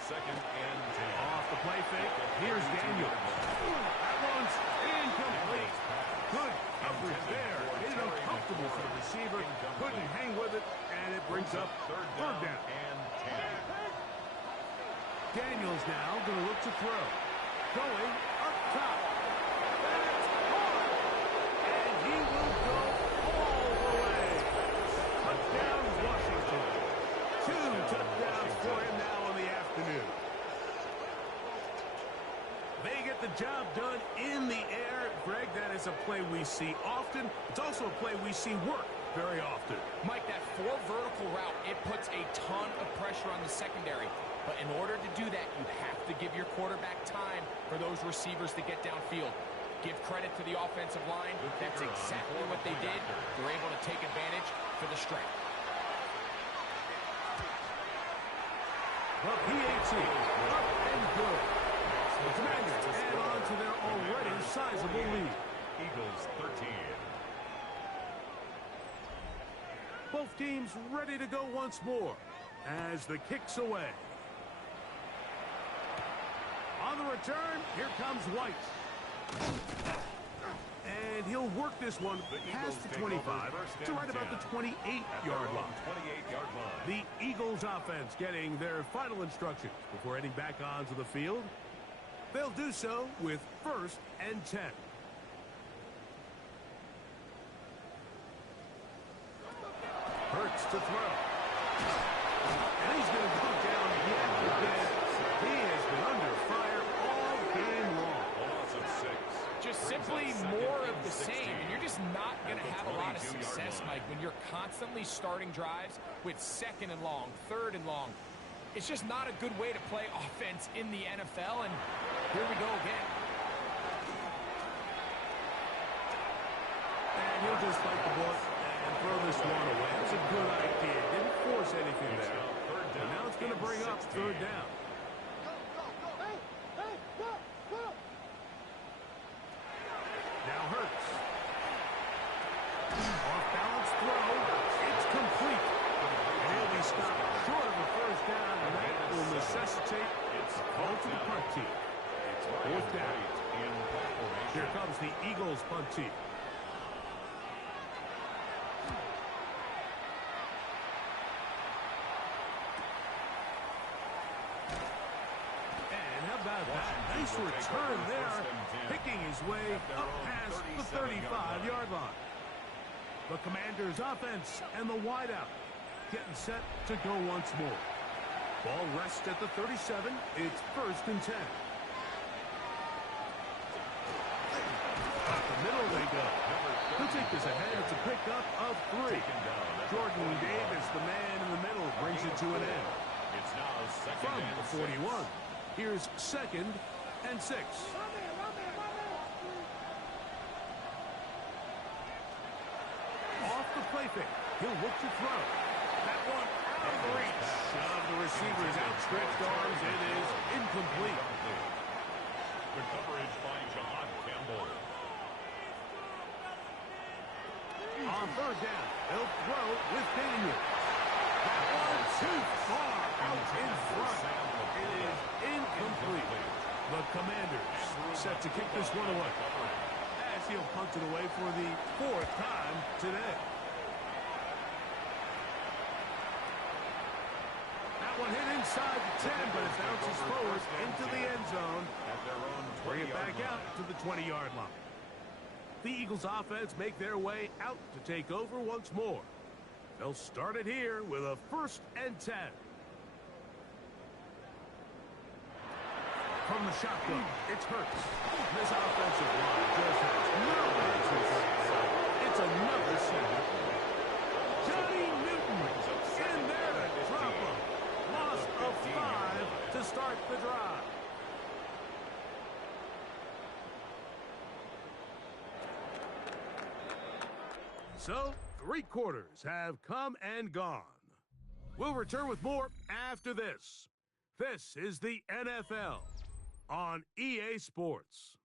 Second and 10. Off the play fake, here's Daniels. That one's incomplete. Good coverage there. Made it uncomfortable for the receiver. Couldn't hang with it, and it brings up third down. And 10. Daniels now going to look to throw. Going up top. That's hard. And he will go all the way. Touchdown, Washington. 2 touchdowns for him now in the afternoon. They get the job done in the air. Greg, that is a play we see often. It's also a play we see work very often. Mike, that 4 vertical route, it puts a ton of pressure on the secondary. But in order to do that, you have to give your quarterback time for those receivers to get downfield. Give credit to the offensive line. That's exactly what they did. They're able to take advantage for the strength. The PAT, up and good. The Commanders add on to their already sizable lead. Eagles 13. Both teams ready to go once more as the kick's away. On the return, here comes White. And he'll work this one past the 25 to right about the 28-yard line. 28-yard line. The Eagles offense getting their final instructions before heading back onto the field. They'll do so with 1st and 10. Hurts to throw. And he's going to go down yet again. He has been under fire all game long. A loss of 6. Just simply more of the same. And you're just not going to have a lot of success, Mike, when you're constantly starting drives with 2nd and long, 3rd and long. It's just not a good way to play offense in the NFL, and here we go again. And he'll just bite the bullet and throw this one away. It's a good idea. Didn't force anything there. And now it's going to bring up 3rd down. Now Hurts. Off-balance throw. It's complete. And he'll be stopped short of a 1st down, and that will necessitate its call to the punt team. 4th down. Here comes the Eagles punt team. And how about that? Nice return there, picking his way up past the 35-yard line. The Commanders' offense and the wideout getting set to go once more. Ball rests at the 37. It's 1st and 10. Up the middle they go. Number He'll take this ahead. It's a pickup of 3. Jordan Davis, the man in the middle, brings it to an end. It's now second From and the 6. 41. Here's 2nd and 6. Off the play fake. He'll look to throw. That one out of reach of the receiver's outstretched arms. It is incomplete. Good coverage by John Campbell. On 3rd down, they'll throw with Daniel. That one too far out in front. It is incomplete. The Commanders set to kick this one away. As he'll punt it away for the 4th time today. That one hit inside the 10, but it bounces forward into the end zone. Bring it back out to the 20-yard line. The Eagles offense make their way out to take over once more. They'll start it here with a 1st and 10. From the shotgun, it's Hurts. This offensive line just has no answers right now. It's another sack. Johnny Newton in there to drop him. Loss of 5 to start the drive. So, 3 quarters have come and gone. We'll return with more after this. This is the NFL on EA Sports.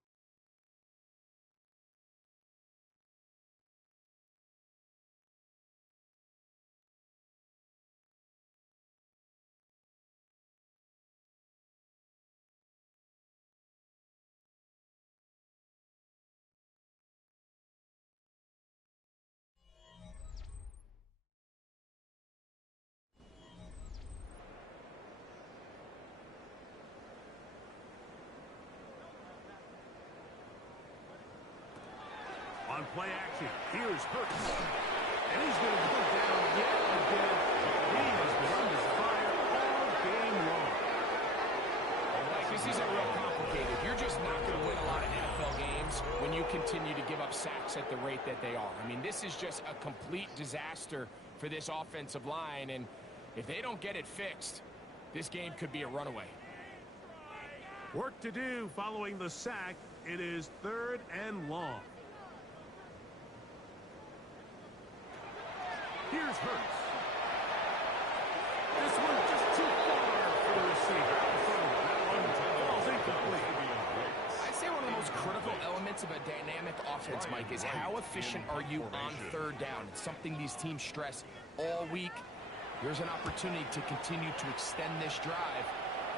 On play action, here's Hurts. And he's going to go down yet again. He has been under fire all game long. This isn't real complicated. You're just not going to win a lot of NFL games when you continue to give up sacks at the rate that they are. I mean, this is just a complete disaster for this offensive line, and if they don't get it fixed, this game could be a runaway. Work to do following the sack. It is 3rd and long. Here's Hurts. This one's just too far for the receiver. That one falls incomplete. I'd say one of the most critical elements of a dynamic offense, Mike, is how efficient are you on 3rd down. It's something these teams stress all week. Here's an opportunity to continue to extend this drive.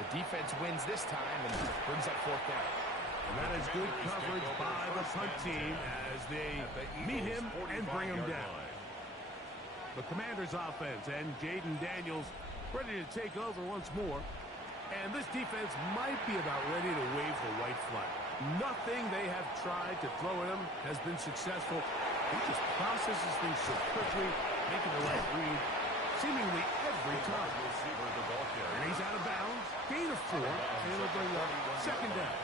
The defense wins this time and brings up 4th down. And that is good coverage by the punt team as they meet him and bring him down. The Commanders offense and Jaden Daniels ready to take over once more. And this defense might be about ready to wave the white flag. Nothing they have tried to throw at him has been successful. He just processes things so quickly, making the right read seemingly every time. And he's out of bounds. Gain of 4, and it'll bring up 2nd down.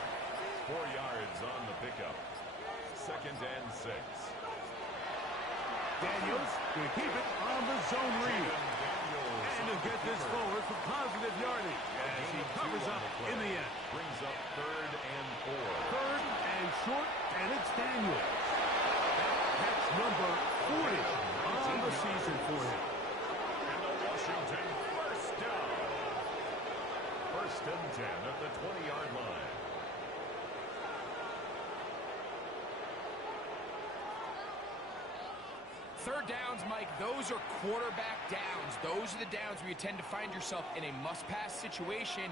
4 yards on the pickup. 2nd and 6. Daniels going to keep it on the zone read. And he'll get this forward for positive yardage as he covers up in the end. Brings up 3rd and 4. 3rd and short, and it's Daniels. That's number 40 on the season for him. And the Washington 1st down. 1st and 10 at the 20-yard line. Third downs, Mike, those are quarterback downs. Those are the downs where you tend to find yourself in a must-pass situation,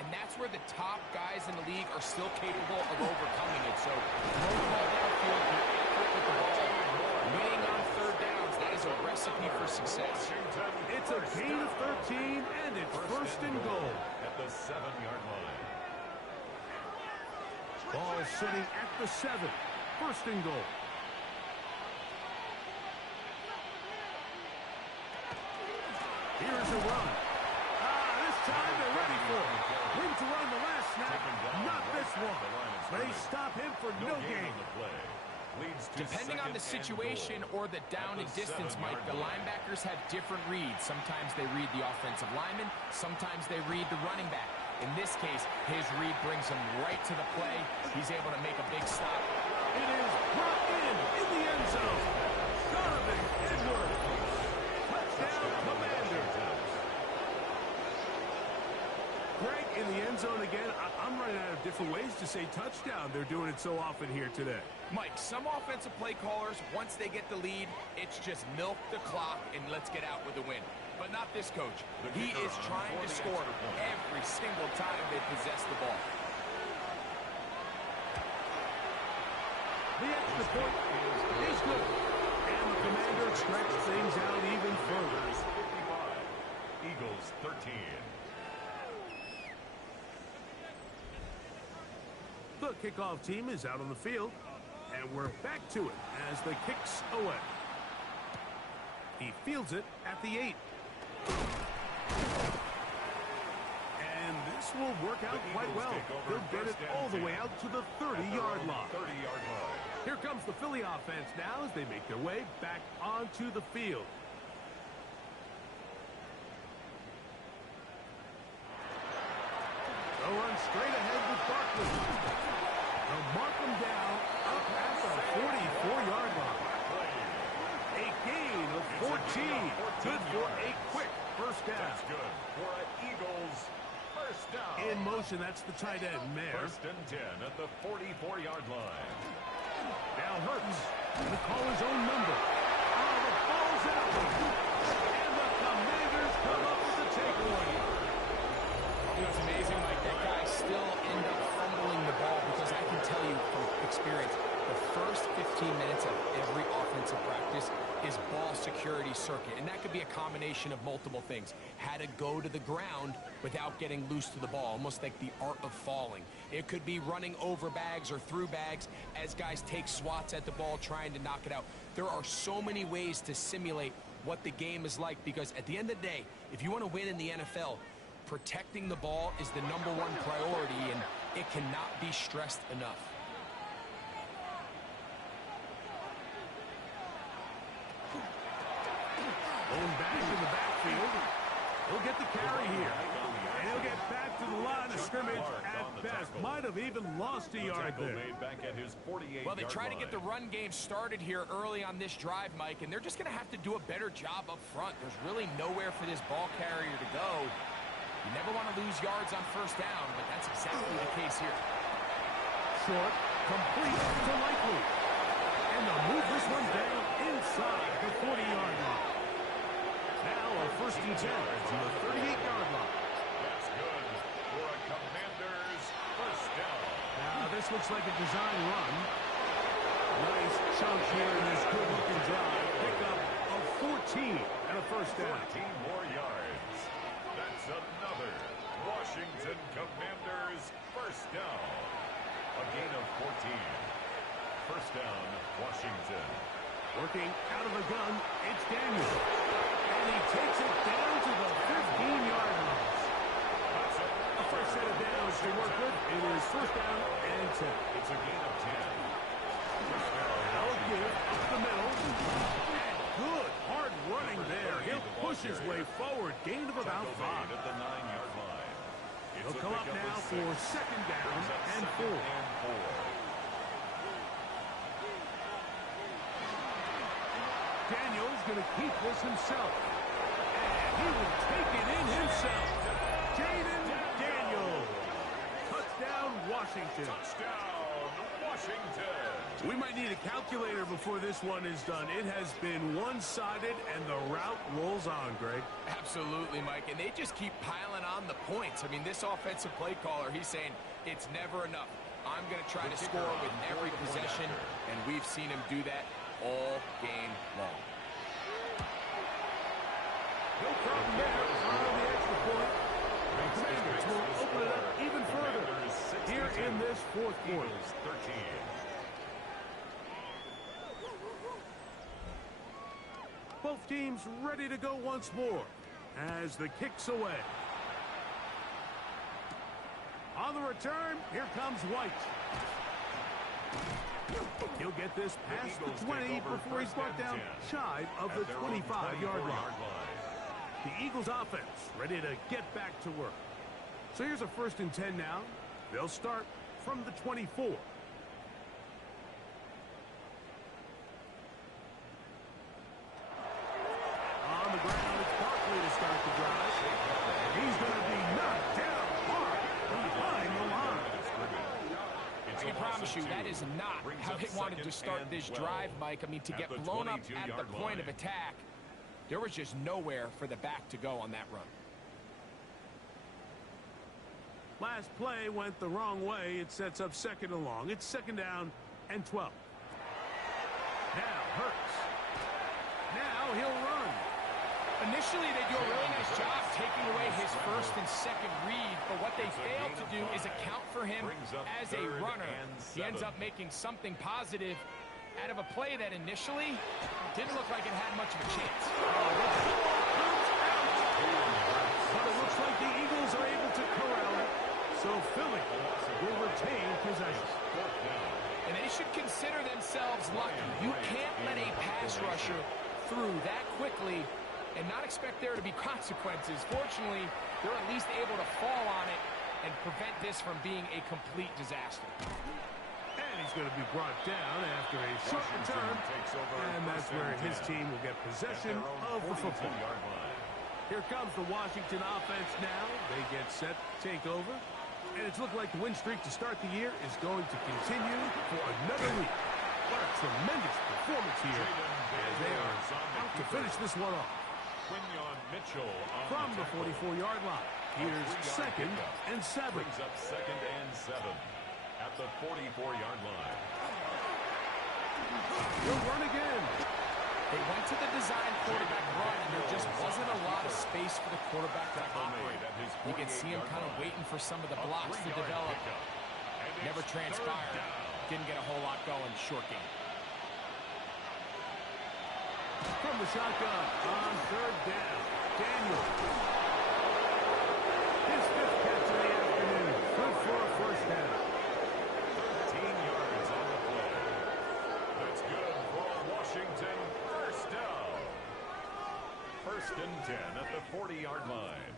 and that's where the top guys in the league are still capable of overcoming it. So, throw the ball downfield, be accurate with the ball. Winning on 3rd downs, that is a recipe for success. It's a gain of 13, and it's 1st and goal. At the 7-yard line. Ball sitting at the 7. 1st and goal. Here's a run. This time they're ready for it. Room to run the last snap. Not this one. They stop him for no gain. leads to Depending on the second and situation goal. or the down At and the distance, Mike, 7-yard the line. linebackers have different reads. Sometimes they read the offensive lineman. Sometimes they read the running back. In this case, his read brings him right to the play. He's able to make a big stop. It is brought in the end zone. Donovan Edwards. Touchdown, Commanders. Greg, in the end zone again. I'm running out of different ways to say touchdown. They're doing it so often here today. Mike, some offensive play callers, once they get the lead, it's just milk the clock and let's get out with a win. But not this coach. He is trying to score every single time they possess the ball. The extra point is good. And the Commanders stretch things out even further. 55. Eagles 13. The kickoff team is out on the field, and we're back to it as the kicks away. He fields it at the 8. And this will work out quite well. He'll get it all the way out to the 30-yard line. 30-yard line. Here comes the Philly offense now as they make their way back onto the field. They'll run straight ahead with Barkley. They'll mark them down up at the 44-yard line. A gain of 14. Good for a quick first down. That's good for an Eagles first down. In motion, that's the tight end, Mayer. First and 10 at the 44-yard line. Now Hurts to call his own number. Oh, the ball's out. And the Commanders come up with the takeaway. You know, it's amazing, Mike, that guy still end up fumbling the ball because I can tell you from experience, the first 15 minutes of every offensive practice is ball security circuit. And that could be a combination of multiple things. How to go to the ground without getting loose to the ball, almost like the art of falling. It could be running over bags or through bags as guys take swats at the ball trying to knock it out. There are so many ways to simulate what the game is like because at the end of the day, if you want to win in the NFL, protecting the ball is the #1 priority, and it cannot be stressed enough. Going back in the backfield. He'll get the carry here. And he'll get back to the line of scrimmage at best. Might have even lost a yard there. Back at his 48-yard Well, they try to line. get the run game started here early on this drive, Mike, and they're just going to have to do a better job up front. There's really nowhere for this ball carrier to go. You never want to lose yards on first down, but that's exactly the case here. Short, complete to Likely. And they'll move this one down inside the 40-yard line. Now a first and 10 from the 38-yard line. That's good for a Commanders first down. Now this looks like a design run. Nice chunk here in this good-looking drive. Pick up of 14 and a first down. 14 more yards. That's another Washington Commanders first down. A gain of 14. First down, Washington. Working out of the gun, it's Daniel. And he takes it down to the 15-yard line. A fresh set of downs to work with. It is first down and 10. It's a gain of 10. Now give up the middle. And good, hard running there. He'll push his way forward. Gain of about 5. At the 9-yard line. He'll come up now for second down and 4. Daniel's going to keep this himself. And he will take it in himself. Jaden Daniels. Touchdown, Washington. Touchdown, Washington. We might need a calculator before this one is done. It has been one-sided, and the route rolls on, Greg. Absolutely, Mike, and they just keep piling on the points. I mean, this offensive play caller, he's saying it's never enough. I'm going to try to score with every possession, and we've seen him do that all game long. No problem there on the extra point. The Commanders will open it up even further here in this fourth quarter. 13. Both teams ready to go once more as the kick's away. On the return, here comes White. He'll get this past the 20 before he's brought down shy of the 25-yard line. The Eagles offense ready to get back to work. So here's a 1st and 10 now. They'll start from the 24. On the ground, it's Barkley to start the drive. He's going to be knocked down hard behind the line. I can promise you that is not how they wanted to start this drive, Mike. I mean, to get blown up at the point of attack, there was just nowhere for the back to go on that run. Last play went the wrong way. It sets up 2nd and long. It's 2nd down and 12. Now Hurts. Now he'll run. Initially, they do a really nice job taking away his 1st and 2nd read, but what they fail to do is account for him as a runner. He ends up making something positive out of a play that initially didn't look like it had much of a chance. But it looks like the Eagles are able to corral it, so Philly will retain possession. And they should consider themselves lucky. You can't let a pass rusher through that quickly and not expect there to be consequences. Fortunately, they're at least able to fall on it and prevent this from being a complete disaster. And he's going to be brought down after a short return, and that's where his team will get possession of the football. Here comes the Washington offense now. They get set to take over, and it's looked like the win streak to start the year is going to continue for another week. What a tremendous performance here, as they are out to finish this one off. From the 44-yard line, here's 2nd and 7. Brings up 2nd and 7 at the 44-yard line. He'll run again. They went to the design quarterback run, and there just wasn't a lot of space for the quarterback to operate. You can see him kind of waiting for some of the blocks to develop. Never transpired. Didn't get a whole lot going. Short game. From the shotgun on 3rd down, Daniel. His 5th catch of the afternoon. Good for a 1st down. 13 yards on the play. That's good for Washington. 1st down. 1st and 10 at the 40-yard line.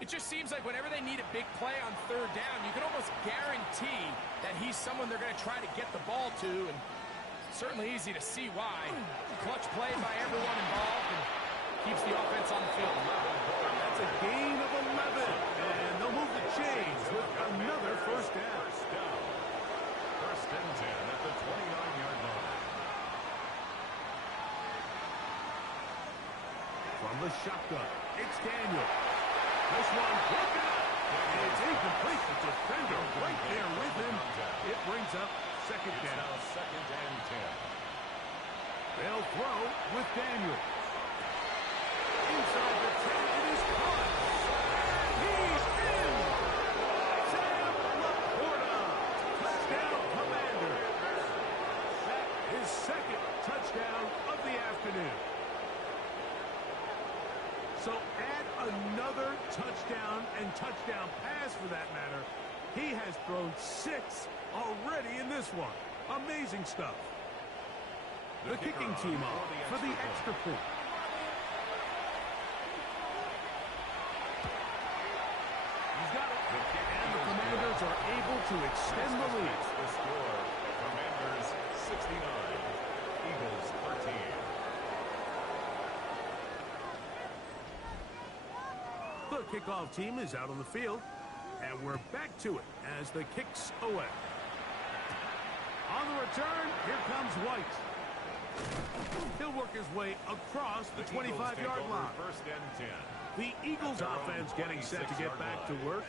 It just seems like whenever they need a big play on 3rd down, you can almost guarantee that he's someone they're going to try to get the ball to, and certainly easy to see why. Clutch play by everyone involved and keeps the offense on the field. That's a gain of 11, and they'll move the chains with another 1st down. 1st and 10 at the 29-yard line. From the shotgun, it's Daniel. This one broken up, and it's incomplete. The defender right there with him. It brings up 2nd down. Now 2nd and 10. They'll throw with Daniel. Inside the 10, it is caught. He's in. Sam Laporta. Touchdown, Commander. That is 2nd touchdown of the afternoon. So add another touchdown and touchdown pass for that matter. He has thrown 6 already in this one. Amazing stuff. The kicking team off for the extra point. He's got it. And the Commanders are able to extend the lead. The score, Commanders 69, Eagles 13. The kickoff team is out on the field, and we're back to it as the kicks away. On the return, here comes White. He'll work his way across the 25-yard line. 1st and 10. The Eagles offense getting set to get back to work.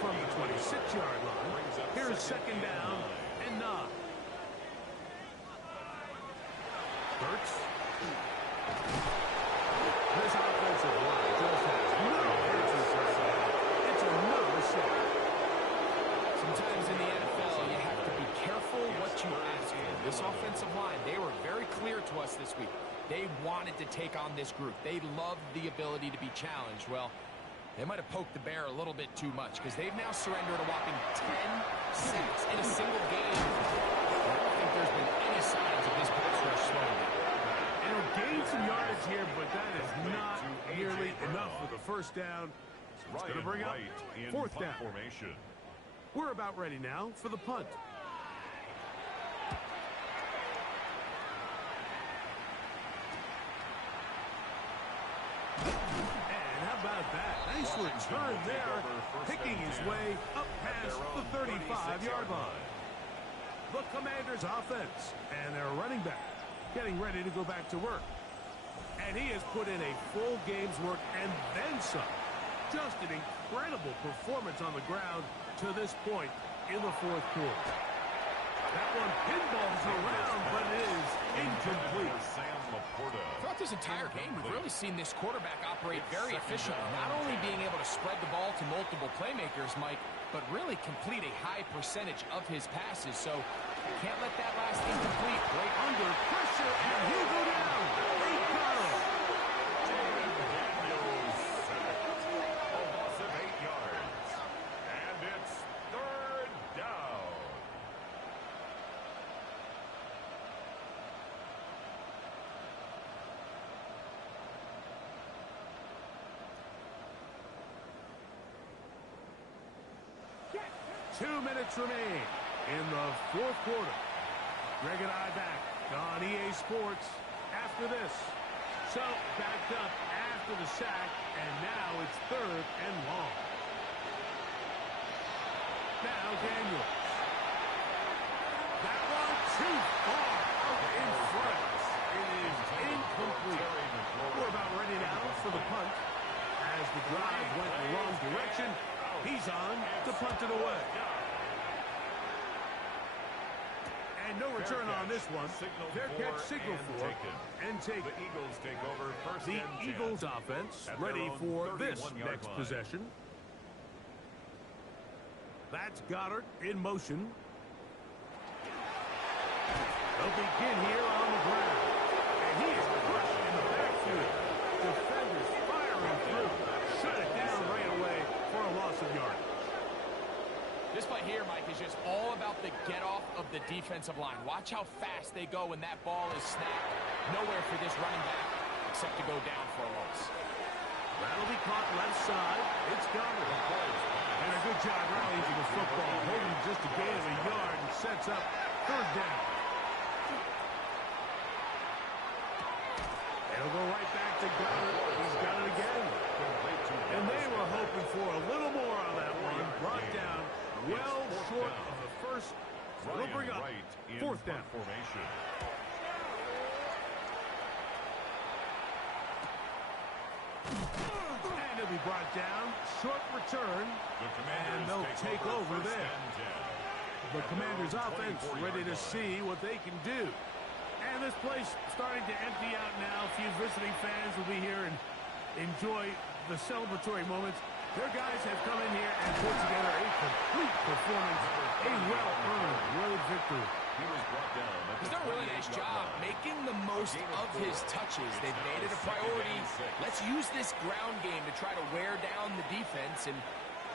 From the 26-yard line, here's 2nd down and 9. Hurts. There's a Sometimes in the NFL, you have to be careful what you ask for. This offensive line, they were very clear to us this week. They wanted to take on this group. They loved the ability to be challenged. Well, they might have poked the bear a little bit too much because they've now surrendered a whopping 10 sacks in a single game. I don't think there's been any signs of this pass rush slowing down. And he'll gain some yardage here, but that is not nearly enough for the first down. So it's going to bring up fourth down. Formation. We're about ready now for the punt. And how about that? Nice return there, picking his way up past the 35-yard line. The Commanders' offense and their running back getting ready to go back to work. And he has put in a full game's work and then some. Just an incredible performance on the ground to this point in the fourth quarter. That one pinballs around, but it is incomplete. Throughout this entire game, we've really seen this quarterback operate very efficiently. Not only being able to spread the ball to multiple playmakers, Mike, but really complete a high percentage of his passes. So can't let that last incomplete. Right under pressure, and he'll go down. They got him. A loss of 8 yards. And it's third down. Two minutes remain in the fourth quarter. Greg and I back on EA Sports after this. So backed up after the sack, and now it's third and long. Now Daniels. That one too far out in front. It is incomplete. We're about ready now for the punt. As the drive went in the wrong direction, he's on to punt it away. And no return on this one. Fair catch signal for and take. The Eagles take over first The and 10. Eagles offense ready for this next possession. That's Goddard in motion. They'll begin here on the ground. And he is crushed in the backfield. Defenders firing through. Shut it down right away for a loss of yardage. This play here, Mike, is just all about the get-off of the defensive line. Watch how fast they go when that ball is snapped. Nowhere for this running back except to go down for a loss. That'll be caught left side. It's Goddard. And a good job rallying to the football. Holding just a gain of a yard and sets up third down. It'll go right back to Goddard. He's got it again. And they were hoping for a little more on that one. Brought down well short of the first. So it'll bring up fourth down. Formation. And it'll be brought down. Short return. And they'll take over there. The Commanders' offense ready to see what they can do. And this place starting to empty out now. A few visiting fans will be here and enjoy the celebratory moments. Their guys have come in here and put together a complete performance, a well-earned road victory. He was brought down. He's done a really nice job making the most of his touches. They've made it a priority. Let's use this ground game to try to wear down the defense. And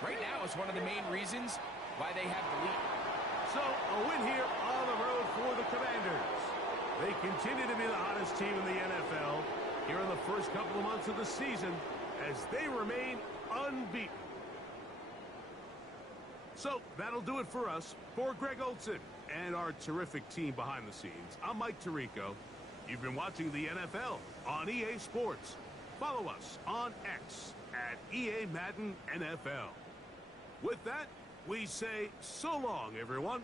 right now, it's one of the main reasons why they have the lead. So, a win here on the road for the Commanders. They continue to be the hottest team in the NFL here in the first couple of months of the season as they remain unbeaten. So, that'll do it for us. For Greg Olson and our terrific team behind the scenes, I'm Mike Tirico. You've been watching the NFL on EA Sports. Follow us on X at EA Madden NFL. With that, we say so long, everyone.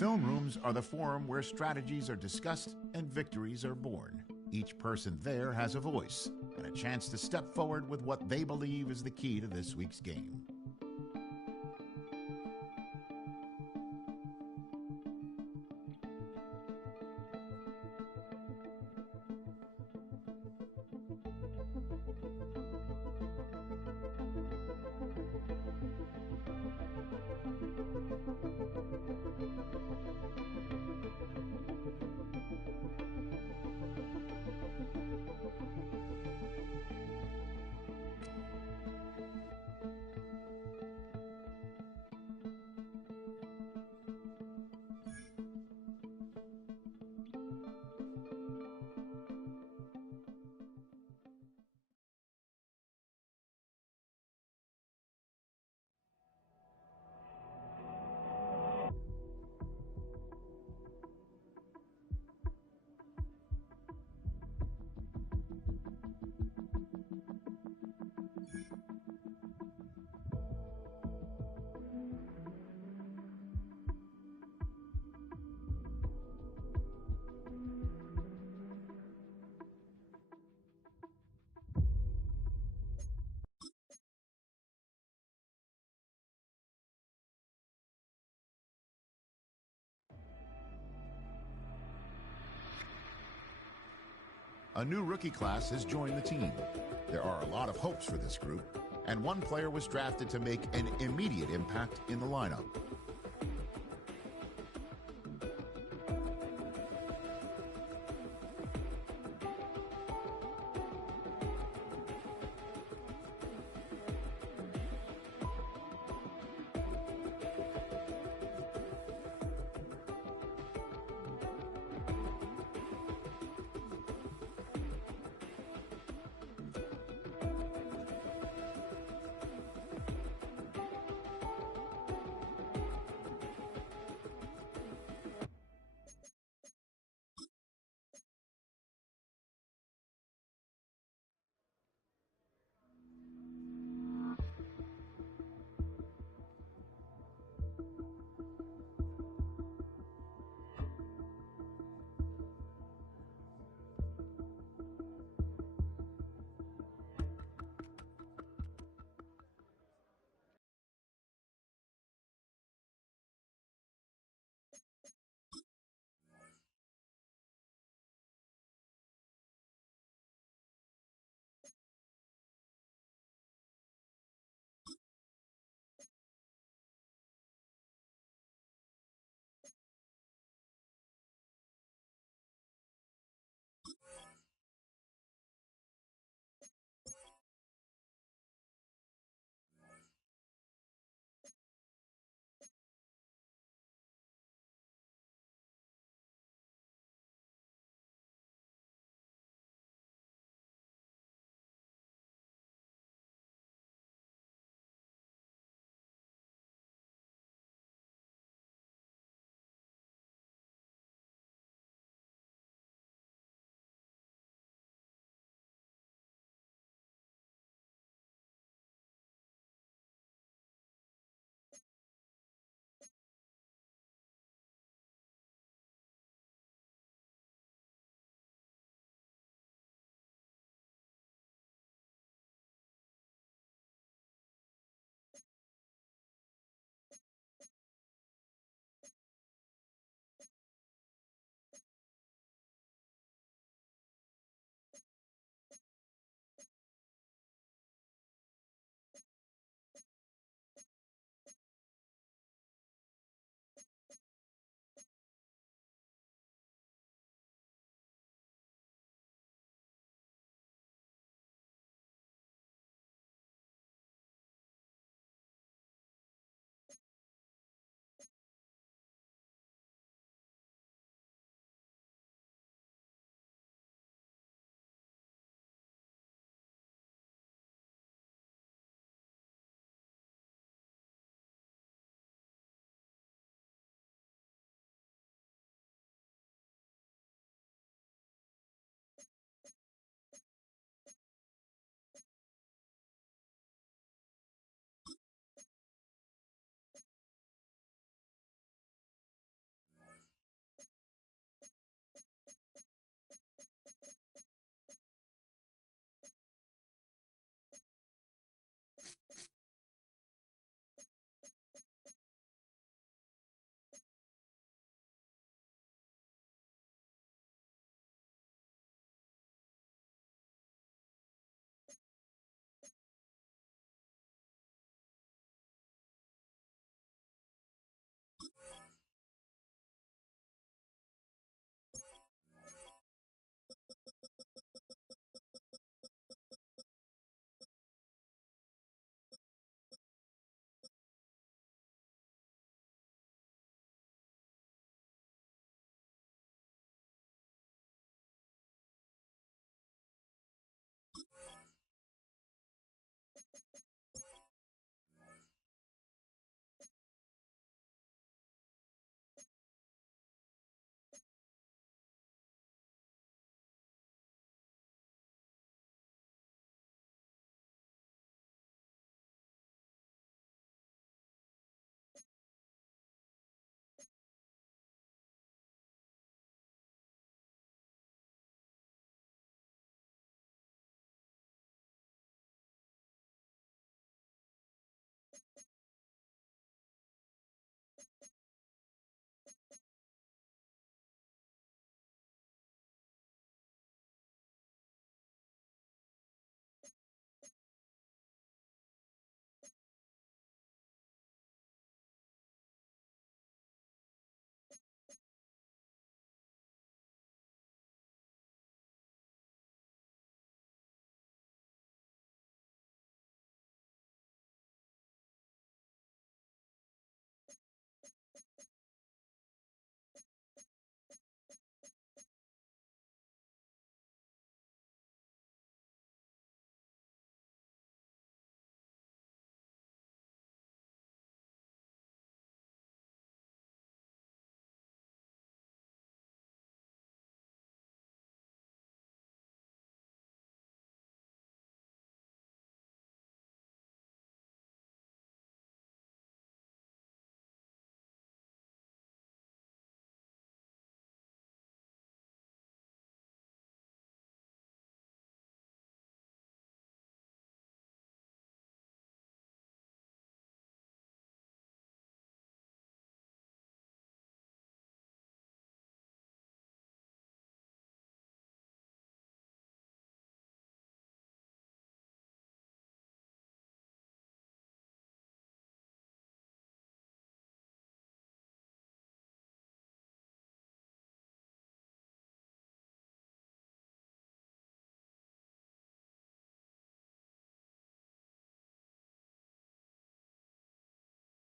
Film rooms are the forum where strategies are discussed and victories are born. Each person there has a voice and a chance to step forward with what they believe is the key to this week's game. A new rookie class has joined the team. There are a lot of hopes for this group, and one player was drafted to make an immediate impact in the lineup.